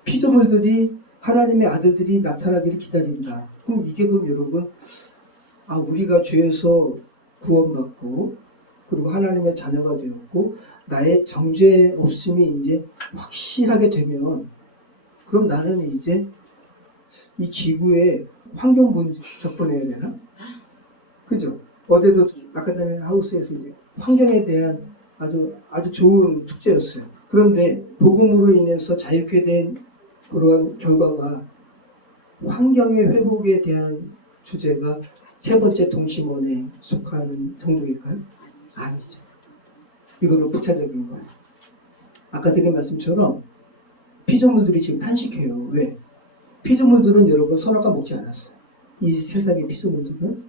피조물들이 하나님의 아들들이 나타나기를 기다린다. 그럼 이게 그럼 여러분 우리가 죄에서 구원받고 그리고 하나님의 자녀가 되었고 나의 정죄 없음이 이제 확실하게 되면 그럼 나는 이제 이 지구의 환경 문제 접근해야 되나? 그죠? 어제도 아카데미 하우스에서 이제 환경에 대한 아주 좋은 축제였어요. 그런데 복음으로 인해서 자유케 된 그러한 결과가 환경의 회복에 대한 주제가 세 번째 동심원에 속하는 정도일까요? 아니죠. 이거는 부차적인 거예요. 아까 드린 말씀처럼 피조물들이 지금 탄식해요. 왜? 피조물들은 여러분 선악과 먹지 않았어요. 이 세상의 피조물들은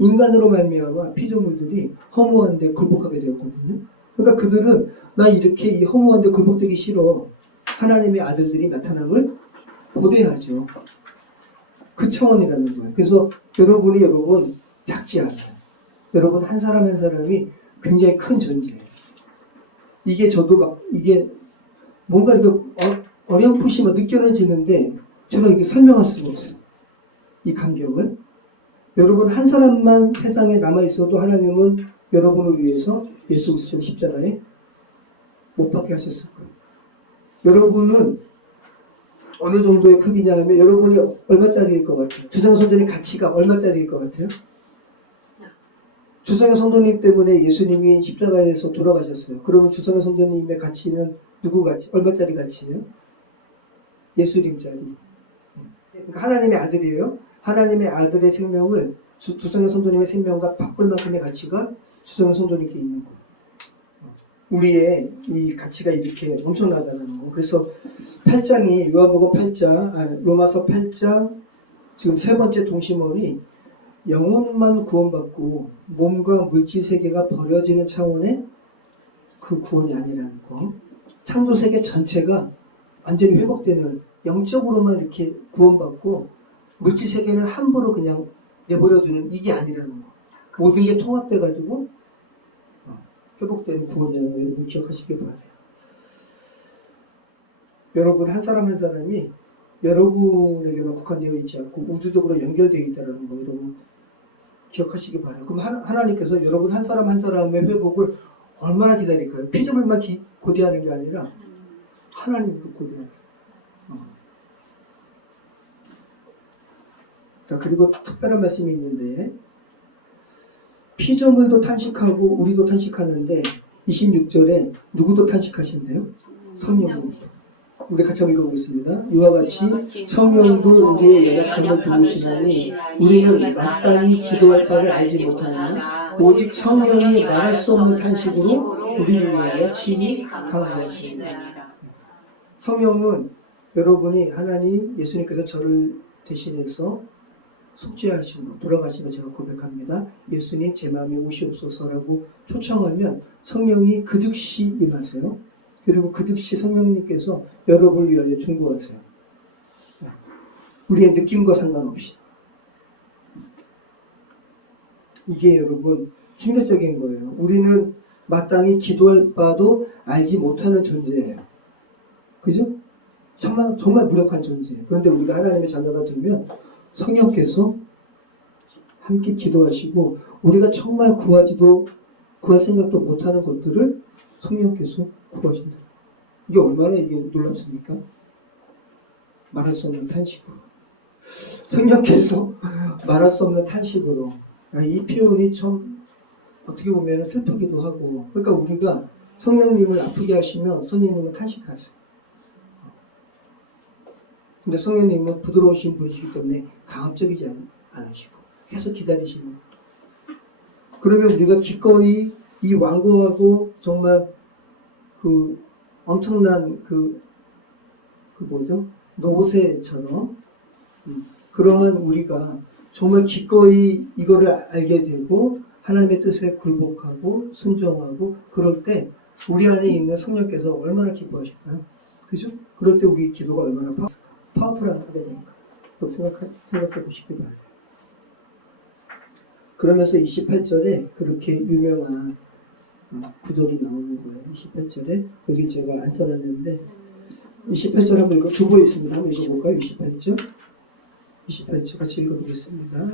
인간으로 말미암아 피조물들이 허무한데 굴복하게 되었거든요. 그러니까 그들은 나 이렇게 이 허무한데 굴복되기 싫어. 하나님의 아들들이 나타남을 고대하죠. 그 차원이라는 거예요. 그래서 여러분 작지 않아요. 여러분 한 사람 한 사람이 굉장히 큰 존재예요. 이게 저도 막 이게 뭔가 이렇게 어렴풋이 막 느껴지는데 제가 이렇게 설명할 수가 없어요. 이 감격을. 여러분 한 사람만 세상에 남아 있어도 하나님은 여러분을 위해서 예수 그리스도 십자가에 못 박게 하셨을 거예요. 여러분은 어느 정도의 크기냐 하면 여러분이 얼마짜리일 것 같아요? 주상 성도님 가치가 얼마짜리일 것 같아요? 주상 성도님 때문에 예수님이 십자가에서 돌아가셨어요. 그러면 주상 성도님의 가치는 누구 가치? 얼마짜리 가치예요? 예수님짜리. 그러니까 하나님의 아들이에요. 하나님의 아들의 생명을 주상 성도님의 생명과 바꿀 만큼의 가치가 주상 성도님께 있는 거예요. 우리의 이 가치가 이렇게 엄청나다는 거. 그래서 8장이 요한복음 8장, 로마서 8장 지금 세 번째 동심원이 영혼만 구원받고 몸과 물질 세계가 버려지는 차원의 그 구원이 아니라는 거. 창조 세계 전체가 완전히 회복되는 영적으로만 이렇게 구원받고 물질 세계는 함부로 그냥 내버려두는 이게 아니라는 거. 모든 게 통합돼가지고 회복되는 구원이라는 거 여러분 기억하시길 바라요. 여러분 한 사람 한 사람이 여러분에게만 국한되어 있지 않고 우주적으로 연결되어 있다는 거 여러분 기억하시기 바라요. 그럼 하나님께서 여러분 한 사람 한 사람의 회복을 얼마나 기다릴까요? 피조물만 고대하는 게 아니라 하나님도 고대하세요. 자, 그리고 특별한 말씀이 있는데 피조물도 탄식하고 우리도 탄식하는데 26절에 누구도 탄식하신대요? 성령님. 우리 같이 한번 읽어보겠습니다. 이와 같이 성령도 우리의 연약함을 도우시나니 우리는 마땅히 기도할 바를 알지 못하나 오직 성령이 말할 수 없는 탄식으로 우리를 위하여 친히 강구하시느니라. 성령은 여러분이 하나님 예수님께서 저를 대신해서 속죄하신 것, 돌아가신 것 제가 고백합니다. 예수님 제 마음에 오시옵소서라고 초청하면 성령이 그 즉시 임하세요. 그리고 그 즉시 성령님께서 여러분을 위하여 중보하세요. 우리의 느낌과 상관없이. 이게 여러분 충격적인 거예요. 우리는 마땅히 기도할 바도 알지 못하는 존재예요. 그죠? 정말 무력한 존재예요. 그런데 우리가 하나님의 자녀가 되면 성령께서 함께 기도하시고 우리가 정말 구할 생각도 못하는 것들을 성령께서 구하신다. 이게 얼마나 이게 놀랍습니까? 말할 수 없는 탄식으로. 성령께서 말할 수 없는 탄식으로. 이 표현이 참 어떻게 보면 슬프기도 하고. 그러니까 우리가 성령님을 아프게 하시면 성령님은 탄식하세요. 근데 성령님은 부드러우신 분이시기 때문에 강압적이지 않으시고 계속 기다리시는 거예요. 그러면 우리가 기꺼이 이 완고하고 정말 그 엄청난 그 뭐죠? 노새처럼 그러한 우리가 정말 기꺼이 이거를 알게 되고 하나님의 뜻에 굴복하고 순종하고 그럴 때 우리 안에 있는 성령께서 얼마나 기뻐하실까요? 그죠? 그럴 때 우리 기도가 얼마나 파워풀하게 되니까 생각해 보시기 바랍니다. 그러면서 28절에 그렇게 유명한 구절이 나오는 거예요. 28절에 여기 제가 안 써놨는데 28절 한번 주보에 있습니다. 한번 읽어볼까요? 28절 같이 읽어보겠습니다.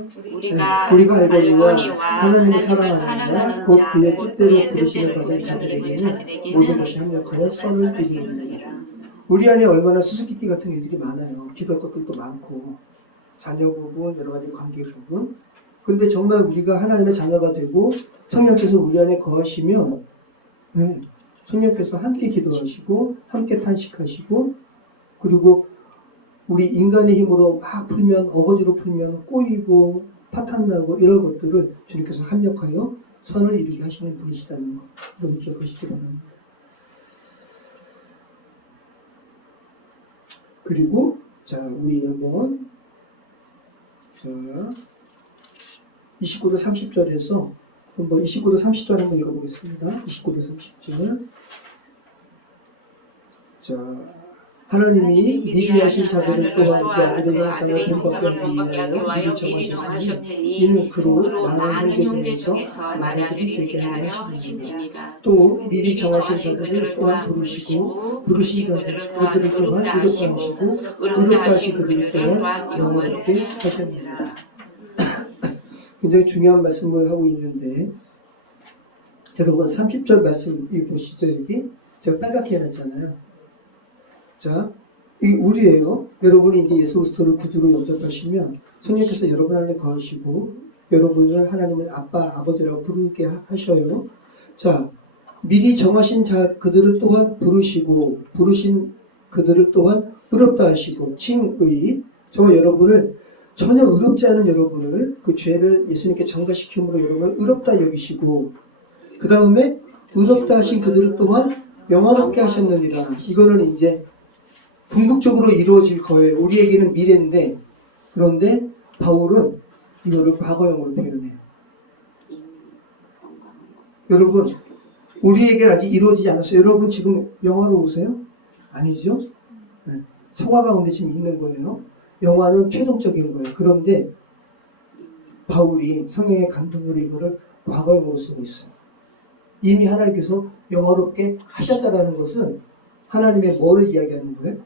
우리가 알거니와 하나님을 사랑하는 자, 곧 그의 뜻대로 부르심을 받은 자들에게는 모든 것이 합력하여 선을 이루느니라. 우리 안에 얼마나 수수께끼 같은 일들이 많아요. 기도할 것들도 많고 자녀 부분, 여러 가지 관계 부분. 근데 정말 우리가 하나님의 자녀가 되고 성령께서 우리 안에 거하시면 성령께서 함께 기도하시고 함께 탄식하시고 그리고 우리 인간의 힘으로 막 풀면 어거지로 풀면 꼬이고 파탄나고 이런 것들을 주님께서 합력하여 선을 이루게 하시는 분이시다는 것 여러분 기억하시기 바랍니다. 그리고 자 우리 한번 자 29절 30절에서 한번 29도 30절 한번 읽어보겠습니다. 29도 30절. 자, 하나님이 미리 하신 자들을 또한 그 아들의 형상을 본받게 하기 위하여 미리 정하셨으니 이는 그로 많은 형제 중에서 많아들이 되게 하려 하심이니라. 또 미리 정하신 자들을 또한 부르시고 부르신 자들을 또한 의롭다 하시고 의롭다 하신 그들을 또한 영원하게 하셨느니라. 굉장히 중요한 말씀을 하고 있는데, 여러분 30절 말씀 이 보시죠. 여기 제가 빨갛게 해놨잖아요. 자, 이 우리예요. 여러분이 이제 예수 그리스도를 구주로 영접하시면 성령께서 여러분 안에 거하시고 여러분을 하나님을 아빠, 아버지라고 부르게 하셔요. 자, 미리 정하신 자 그들을 또한 부르시고 부르신 그들을 또한 의롭다 하시고 칭의, 정말 여러분을 전혀 의롭지 않은 여러분을 그 죄를 예수님께 전가시킴으로 여러분을 의롭다 여기시고 그 다음에 의롭다 하신 그들을 또한 영원롭게 하셨느니라. 이거는 이제 궁극적으로 이루어질 거예요. 우리에게는 미래인데, 그런데 바울은 이거를 과거형으로 표현해요. 여러분, 우리에게는 아직 이루어지지 않았어요. 여러분 지금 영화로우세요? 아니죠? 네. 성화 가운데 지금 있는 거예요. 영화는 최종적인 거예요. 그런데 바울이 성령의 감동으로 이거를 과거형으로 쓰고 있어요. 이미 하나님께서 영화롭게 하셨다라는 것은 하나님의 뭐를 이야기하는 거예요?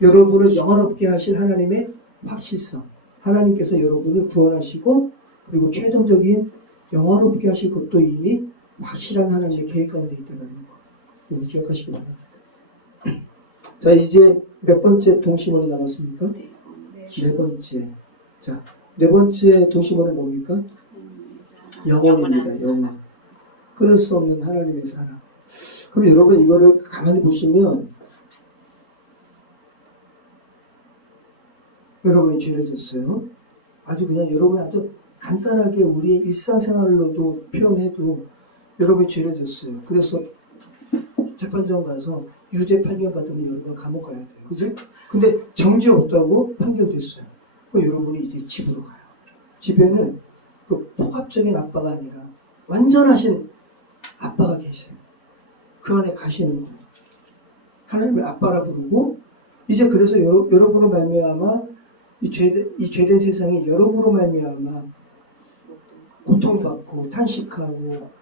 여러분을 영화롭게 하실 하나님의 확실성. 하나님께서 여러분을 구원하시고 그리고 최종적인 영화롭게 하실 것도 이미 확실한 하나님의 계획 가운데 있다는 거. 이거 기억하시기 바랍니다. 자, 이제 몇 번째 동심원이 남았습니까? 네 번째. 자, 네 번째 동심원은 뭡니까? 영원입니다. 영원. 끊을 수 없는 하나님의 사랑. 그럼 여러분 이거를 가만히 보시면 여러분이 죄를 졌어요. 아주 그냥 여러분이 아주 간단하게 우리의 일상생활로도 표현해도 여러분이 죄를 졌어요. 그래서 재판정 가서 유죄 판결 받으면 여러분 감옥 가야 돼요. 그죠? 근데 정죄 없다고 판결됐어요. 그럼 여러분이 이제 집으로 가요. 집에는 그 폭압적인 아빠가 아니라 완전하신 아빠가 계세요. 그 안에 가시는 거예요. 하나님을 아빠라 부르고 이제 그래서 여러분으로 말미암아 이 죄된 세상이 여러분으로 말미암아 고통받고 탄식하고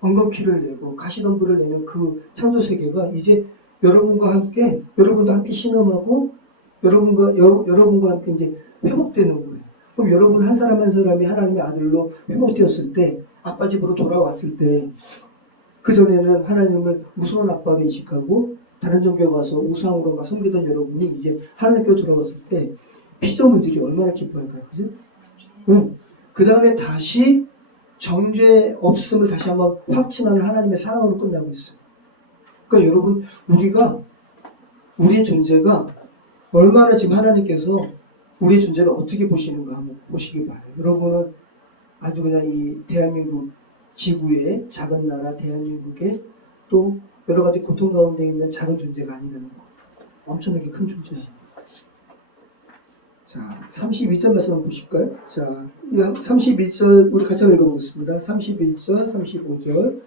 엉겅퀴를 내고 가시덤불을 내는 그 창조 세계가 이제 여러분과 함께 여러분도 함께 신음하고 여러분과 함께 이제 회복되는 거예요. 그럼 여러분 한 사람 한 사람이 하나님의 아들로 회복되었을 때 아빠 집으로 돌아왔을 때 그전에는 하나님을 무서운 아빠로 인식하고 다른 종교에 가서 우상으로 막 섬기던 여러분이 이제 하나님께 돌아왔을 때 피조물들이 얼마나 기뻐할까요? 그죠? 응. 그 다음에 다시 정죄 없음을 다시 한번 확증하는 하나님의 사랑으로 끝나고 있어요. 그러니까 여러분 우리의 존재가 얼마나 지금 하나님께서 우리의 존재를 어떻게 보시는가 한번 보시기 바라요. 여러분은 아주 그냥 이 대한민국 지구의 작은 나라 대한민국에 또 여러 가지 고통 가운데 있는 작은 존재가 아니라는 거. 엄청나게 큰 존재예요. 자, 32절 말씀 한번 보실까요? 자, 31절 우리 같이 한번 읽어보겠습니다. 31절, 35절.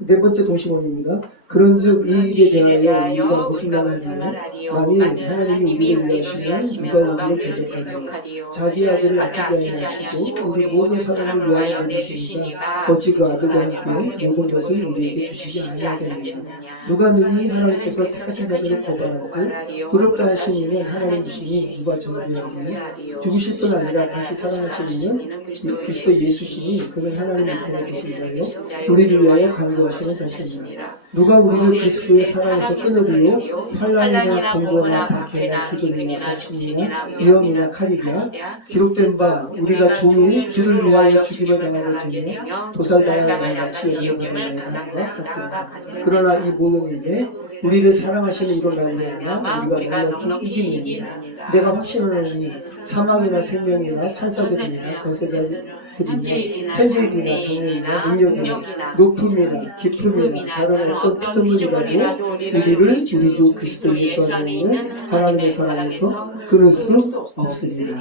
네 번째 동심원입니다. 그런즉 이 일에 대하여 우리가 무슨 말하리요? 만일 하나님이 우리를 위하시면 누가 우리를 대적하리요? 자기 아들을 아끼지 아니하시고 우리 모든 사람을 위하여 내주시니가 어찌 그 아들과 함께 모든 것을 우리에게 주시지 아니하겠느냐? 누가 능히 하나님께서 택하신 자들을 거부하고 부럽다 하신 이는 하나님이시니 누가 정죄하리요? 죽으실 뿐 아니라 다시 살아나신 이는 그리스도 예수시니 그는 하나님의 편에 계신 자요 우리를 위하여 강구하시는 자신이라. 누가 우리를 그리스도의 사랑에서 끊으리요? 환난이나 공고나 박해나 기근이나 전쟁이나 위험이나 칼이나 기록된 바 우리가 종일 주를 위하여 죽임을 당하게 되며 도살당하는 같이 여김을 당한과 같으나 그러나 이 모든 일에 우리를 사랑하시는 이로 말미암아 우리가 넉넉히 이기느니라. 내가 확신하노니 사망이나 생명이나 천사들이나 권세자들이나 현재일이나 장래일이나 능력이나 높음이나 깊음이나 다른 어떤 피조물이라도 우리를 우리 주 그리스도 예수 안에 있는 하나님의 사랑에서 끊을 수 없으리라.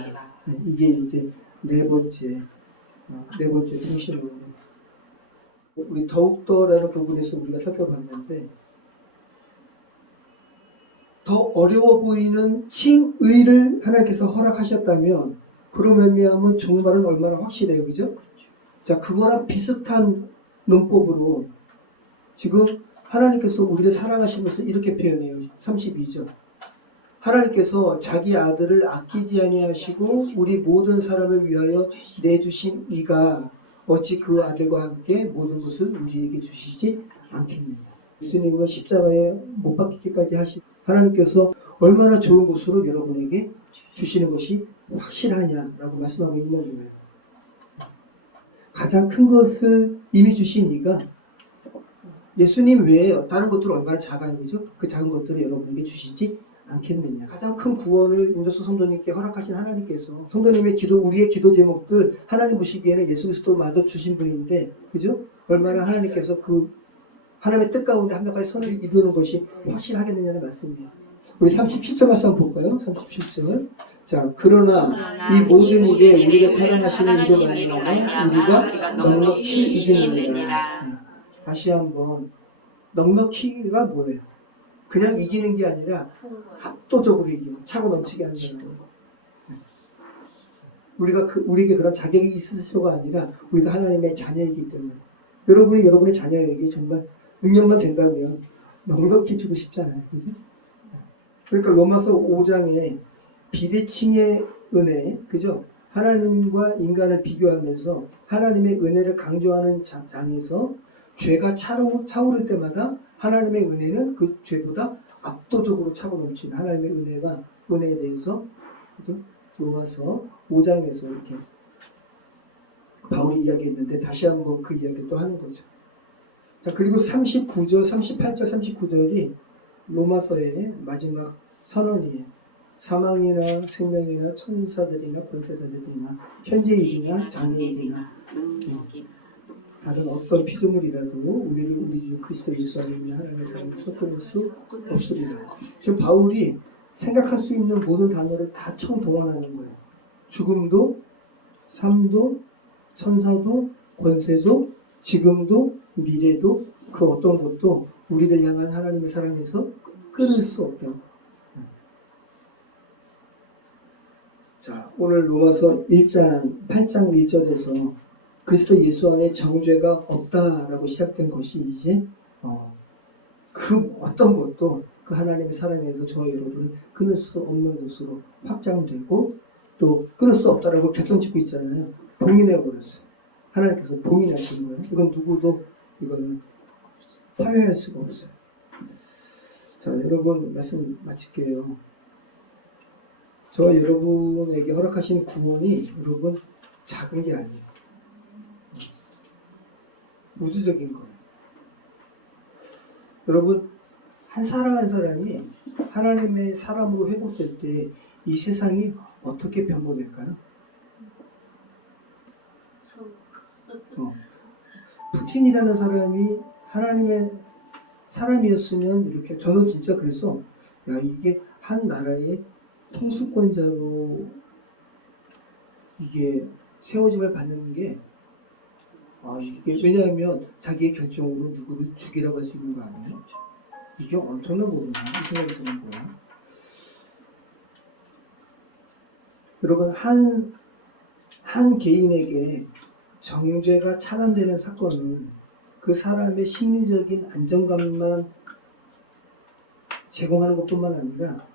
이게 이제 네 번째 동심원이에요. 우리 더욱더라는 부분에서 우리가 살펴봤는데 더 어려워 보이는 칭의를 하나님께서 허락하셨다면 그러면 미하면 종말은 얼마나 확실해요, 그죠? 자, 그거랑 비슷한 논법으로 지금 하나님께서 우리를 사랑하신 것을 이렇게 표현해요. 32절. 하나님께서 자기 아들을 아끼지 아니하시고 우리 모든 사람을 위하여 내주신 이가 어찌 그 아들과 함께 모든 것을 우리에게 주시지 않겠느냐. 예수님은 십자가에 못 박히기까지 하신 하나님께서 얼마나 좋은 것으로 여러분에게 주시는 것이 확실하냐라고 말씀하고 있는 거예요. 가장 큰 것을 이미 주신 이가 예수님 외에 다른 것들은 얼마나 작아요, 그죠? 그 작은 것들을 여러분에게 주시지 않겠느냐. 가장 큰 구원을 윤정수 성도님께 허락하신 하나님께서 성도님의 기도, 우리의 기도 제목들 하나님 보시기에는 예수 그리스도마저 주신 분인데, 그죠? 얼마나 하나님께서 그 하나님의 뜻 가운데 한명까지 선을 이루는 것이 확실하겠느냐는 말씀이에요. 우리 37절 말씀 한번 볼까요? 37절. 자, 그러나 이 모든 일에 우리가 사랑하시는 이로 말미암아 우리가 넉넉히 이기느니라. 다시 한번 넉넉히가 뭐예요? 그냥 이기는 게 아니라 압도적으로 이기는, 차고 넘치게 한다는 거. 우리에게 그런 자격이 있으셔가 아니라 우리가 하나님의 자녀이기 때문에 여러분이 여러분의 자녀에게 정말 능력만 된다면 넉넉히 주고 싶잖아요, 그죠? 그러니까 로마서 5장에 비대칭의 은혜, 그죠? 하나님과 인간을 비교하면서 하나님의 은혜를 강조하는 장에서 죄가 차오를 때마다 하나님의 은혜는 그 죄보다 압도적으로 차고 넘치는 하나님의 은혜에 대해서, 그죠? 로마서 5장에서 이렇게 바울이 이야기했는데 다시 한번 그 이야기를 또 하는 거죠. 자, 그리고 38절, 39절이 로마서의 마지막 선언이에요. 사망이나 생명이나 천사들이나 권세자들이나 현재일이나 장래일이나 다른 어떤 피조물이라도 우리를 우리 주 그리스도 예수 안에 있는 하나님의 사랑에서 끊을 수 없으리라. 지금 바울이 생각할 수 있는 모든 단어를 다 총동원하는 거예요. 죽음도, 삶도, 천사도, 권세도, 지금도, 미래도, 그 어떤 것도 우리를 향한 하나님의 사랑에서 끊을 수 없다. 자, 오늘 로마서 1장 8장 1절에서 그리스도 예수 안에 정죄가 없다라고 시작된 것이 이제 그 어떤 것도 그 하나님의 사랑에서 저와 여러분을 끊을 수 없는 것으로 확장되고 또 끊을 수 없다라고 결정짓고 있잖아요. 봉인해버렸어요. 하나님께서 봉인하신 거예요. 이건 누구도 이거는 파괴할 수가 없어요. 자, 여러분 말씀 마칠게요. 저와 여러분에게 허락하신 구원이 여러분 작은 게 아니에요. 우주적인 거예요. 여러분 한 사람 한 사람이 하나님의 사람으로 회복될 때 이 세상이 어떻게 변모될까요? 푸틴이라는 사람이 하나님의 사람이었으면 이렇게 저는 진짜 그래서 야 이게 한 나라의 통수권자로 이게 세워짐을 받는 게 이게 왜냐하면 자기의 결정으로 누구를 죽이라고 할 수 있는 거 아니에요? 이게 엄청난 거구나 이 생각이 드는 거야. 여러분 한 개인에게 정죄가 차단되는 사건은 그 사람의 심리적인 안정감만 제공하는 것뿐만 아니라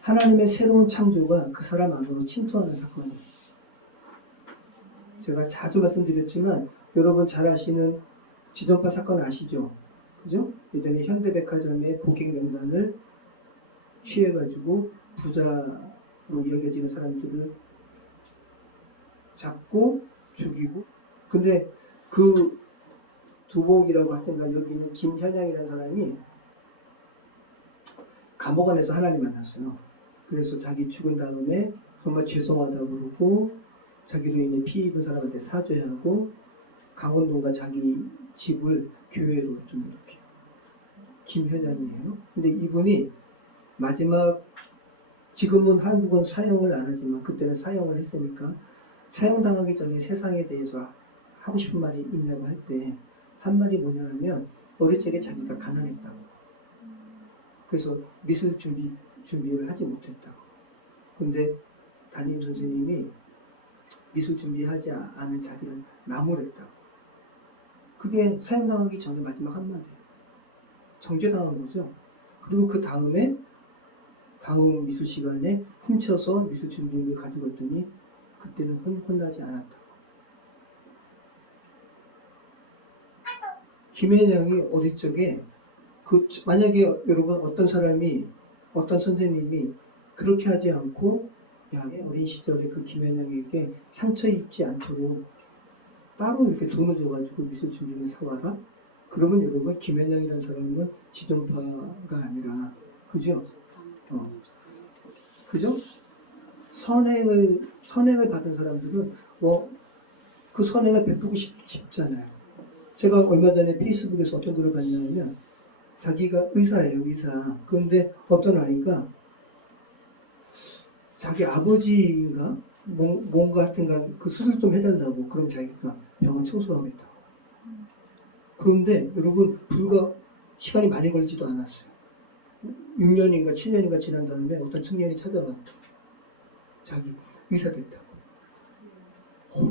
하나님의 새로운 창조가 그 사람 안으로 침투하는 사건이에요. 제가 자주 말씀드렸지만 여러분 잘 아시는 지존파 사건 아시죠? 그죠? 예전에 현대백화점의 고객 명단을 취해가지고 부자로 여겨지는 사람들을 잡고 죽이고 근데 그 두복이라고 하든가 여기는 김현양이라는 사람이 감옥 안에서 하나님 만났어요. 그래서 자기 죽은 다음에 정말 죄송하다고 그러고 자기로 인해 피해 입은 사람한테 사죄하고 강원도가 자기 집을 교회로 좀 이렇게 김현양이에요. 근데 이분이 마지막 지금은 한국은 사형을 안 하지만 그때는 사형을 했으니까 사형당하기 전에 세상에 대해서 하고 싶은 말이 있냐고 할 때 한 말이 뭐냐 하면 어릴 적에 자기가 가난했다고. 그래서 미술 준비를 하지 못했다고. 근데 담임 선생님이 미술 준비하지 않은 자기를 나무랬다고. 그게 사형당하기 전에 마지막 한마디예요. 정죄당한 거죠. 그리고 그 다음 미술 시간에 훔쳐서 미술 준비를 가지고 왔더니 그때는 혼나지 않았다고. 김혜영이 어릴 적에 만약에 여러분 어떤 선생님이 그렇게 하지 않고 어린 시절에 그 김혜영에게 상처 입지 않도록 따로 이렇게 돈을 줘가지고 미술 준비를 사와라. 그러면 여러분 김혜영이라는 사람은 지존파가 아니라 그죠? 그죠? 선행을 받은 사람들은 그 선행을 베푸고 싶잖아요. 제가 얼마 전에 페이스북에서 어떤 글을 봤냐면 자기가 의사예요, 의사. 그런데 어떤 아이가 자기 아버지인가 뭔가 하여튼간 그 수술 좀 해달라고 그럼 자기가 병원 청소하겠다고. 그런데 여러분 불과 시간이 많이 걸리지도 않았어요. 6년인가 7년인가 지난 다음에 어떤 청년이 찾아왔죠. 자기 의사 됐다고.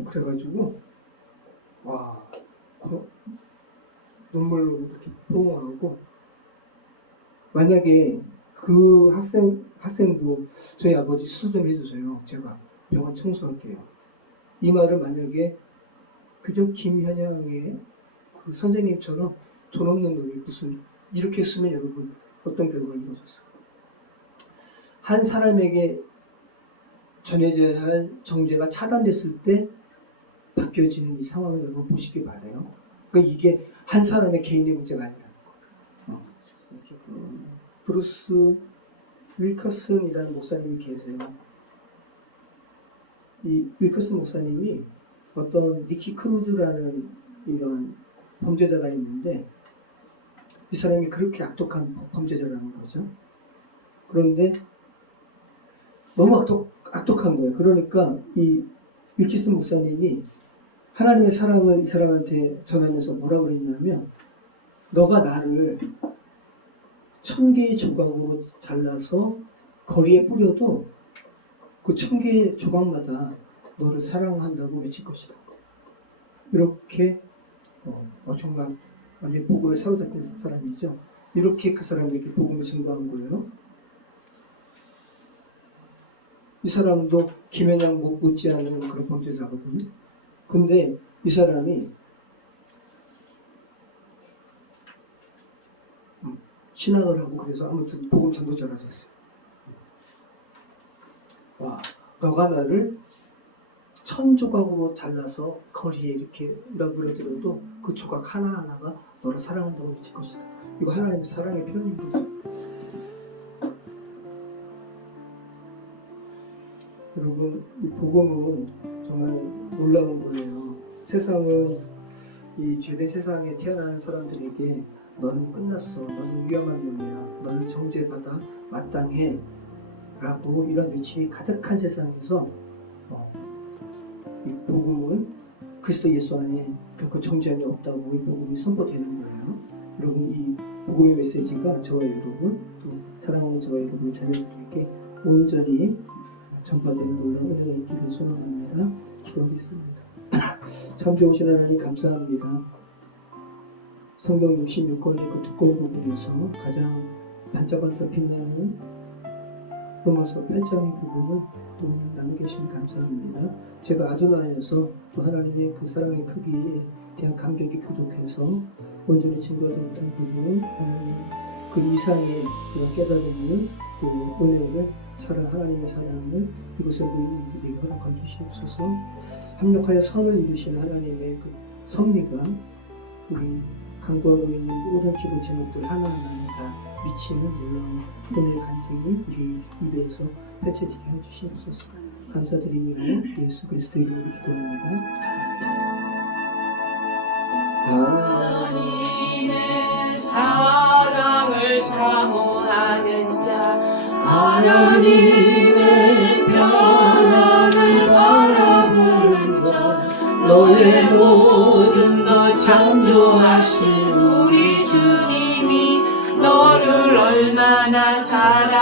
그래가지고 눈물로 이렇게 포옹하고 만약에 그 학생도 저희 아버지 수술 좀 해주세요. 제가 병원 청소할게요. 이 말을 만약에 그저 김현영의 그 선생님처럼 돈 없는 놈이 무슨 이렇게 했으면 여러분 어떤 결과가 이루어졌어요? 한 사람에게 전해져야 할 정죄가 차단됐을 때 바뀌어지는 이 상황을 여러분 보시기 바라요. 그러니까 이게 한 사람의 개인의 문제가 아니라 브루스 윌커슨이라는 목사님이 계세요. 이 윌커슨 목사님이 어떤 니키 크루즈라는 이런 범죄자가 있는데 이 사람이 그렇게 악독한 범죄자라는 거죠. 그런데 너무 악독한 거예요. 그러니까 이 윌키슨 목사님이 하나님의 사랑을 이 사람한테 전하면서 뭐라고 그랬냐면 너가 나를 1000개의 조각으로 잘라서 거리에 뿌려도 그 1000개의 조각마다 너를 사랑한다고 외칠 것이다. 이렇게 정말 완전히 복음에 사로잡힌 사람이죠. 이렇게 그 사람에게 복음을 증거한 거예요. 이 사람도 김현양 못지않은 그런 범죄자거든요. 근데 이 사람이 신학을 하고 그래서 아무튼 복음 전도자가 됐어요. 너가 나를 1000조각으로 잘라서 거리에 이렇게 너그러들어도 그 조각 하나하나가 너를 사랑한다고 외칠 것이다. 이거 하나님의 사랑의 표현인 거죠. 여러분, 이 복음은 정말 놀라운 거예요. 세상은 이 죄된 세상에 태어나는 사람들에게 너는 끝났어, 너는 위험한 놈이야, 너는 정죄받아 마땅해 라고 이런 외침이 가득한 세상에서 이 복음은 그리스도 예수 안에 결코 정죄함이 없다고 이 복음이 선포되는 거예요. 여러분, 이 복음의 메시지가 저와 여러분 또 사랑하는 저와 여러분의 자녀들에게 온전히 전파되는 놀라운 은혜가 있기를 소망합니다. 기도하겠습니다. 참 좋으신 하나님 감사합니다. 성경 66권의 그 두꺼운 부분에서 가장 반짝반짝 빛나는 로마서 8장의 부분을 또 나누게 해주신 감사합니다. 제가 아주나에서 또 하나님의 그 사랑의 크기에 대한 감격이 부족해서 온전히 증거하지 못한 부분은 하나님 그 이상의 그런 깨달음을 또 은혜를 하나님의 사랑을 이곳에 모인 이들에게 허락해 주시옵소서. 합력하여 선을 이루신 하나님의 그 섭리가 우리 강구하고 있는 모든 기도 제목들 하나하나에 다 미치는 놀라운 은혜의 간증이 우리 입에서 펼쳐지게 해주시옵소서. 감사드리며 예수 그리스도 이름으로 기도합니다. 하나님의 사랑을 사모하는 자, 하나님의 평안을 바라보는 자, 너의 모든 것 창조하신 우리 주님이 너를 얼마나 사랑하시는지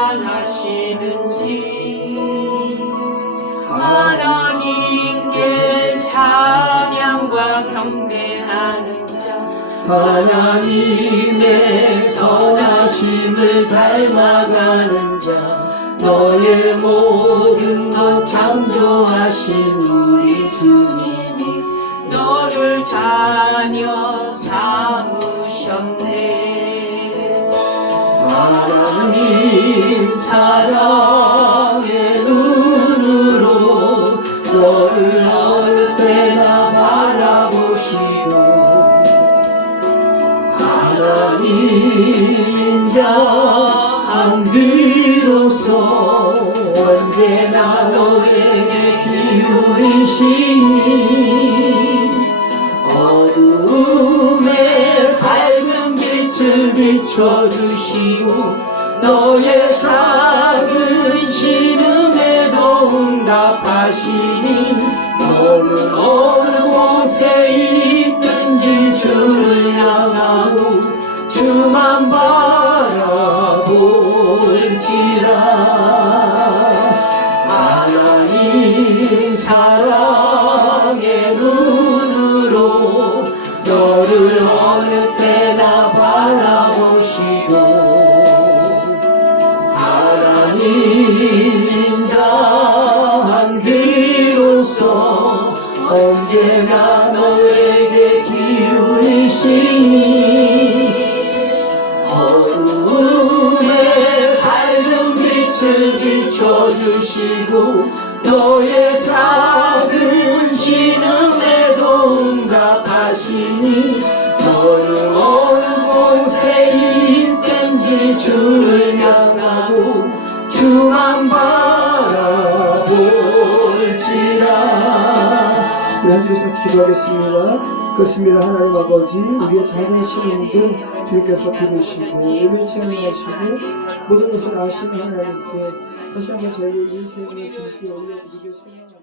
하나님께 찬양과 경배하는 자 하나님의 선하심을 닮아가는 자 너의 모든 것 창조하신 우리 주님이 너를 자녀 삼으셨네. 하나님 사랑의 눈으로 너를 어느 때나 바라보시고 하나님 인자한 비로소 언제나 너에게 기울이시니 어둠에 밝은 빛을 비춰주시고 너의 작은 신음에도 응답하시니 너는 어느 곳에 있든지 주를 향하고 주만 바라볼지라. 하나님 사랑의 눈으로 너를 어느 때나 바라보시고 하나님 인자한 귀로서 언제나 너에게 기울이시니 어둠에 밝은 빛을 비춰주시고 너의 작은 신음에도 응답하시니 너는 어느 곳에 있든지 주를 향하고 주만 바라볼지라. 우리 한 주에서 기도하겠습니다. 그렇습니다. 하나님 아버지, 우리의 작은 신음도 주께서 들으시고 의미치 않으시고 모든 것을 아시는 하나님께 다시 한번 저희의 인생을 주께 올려드리겠습니다.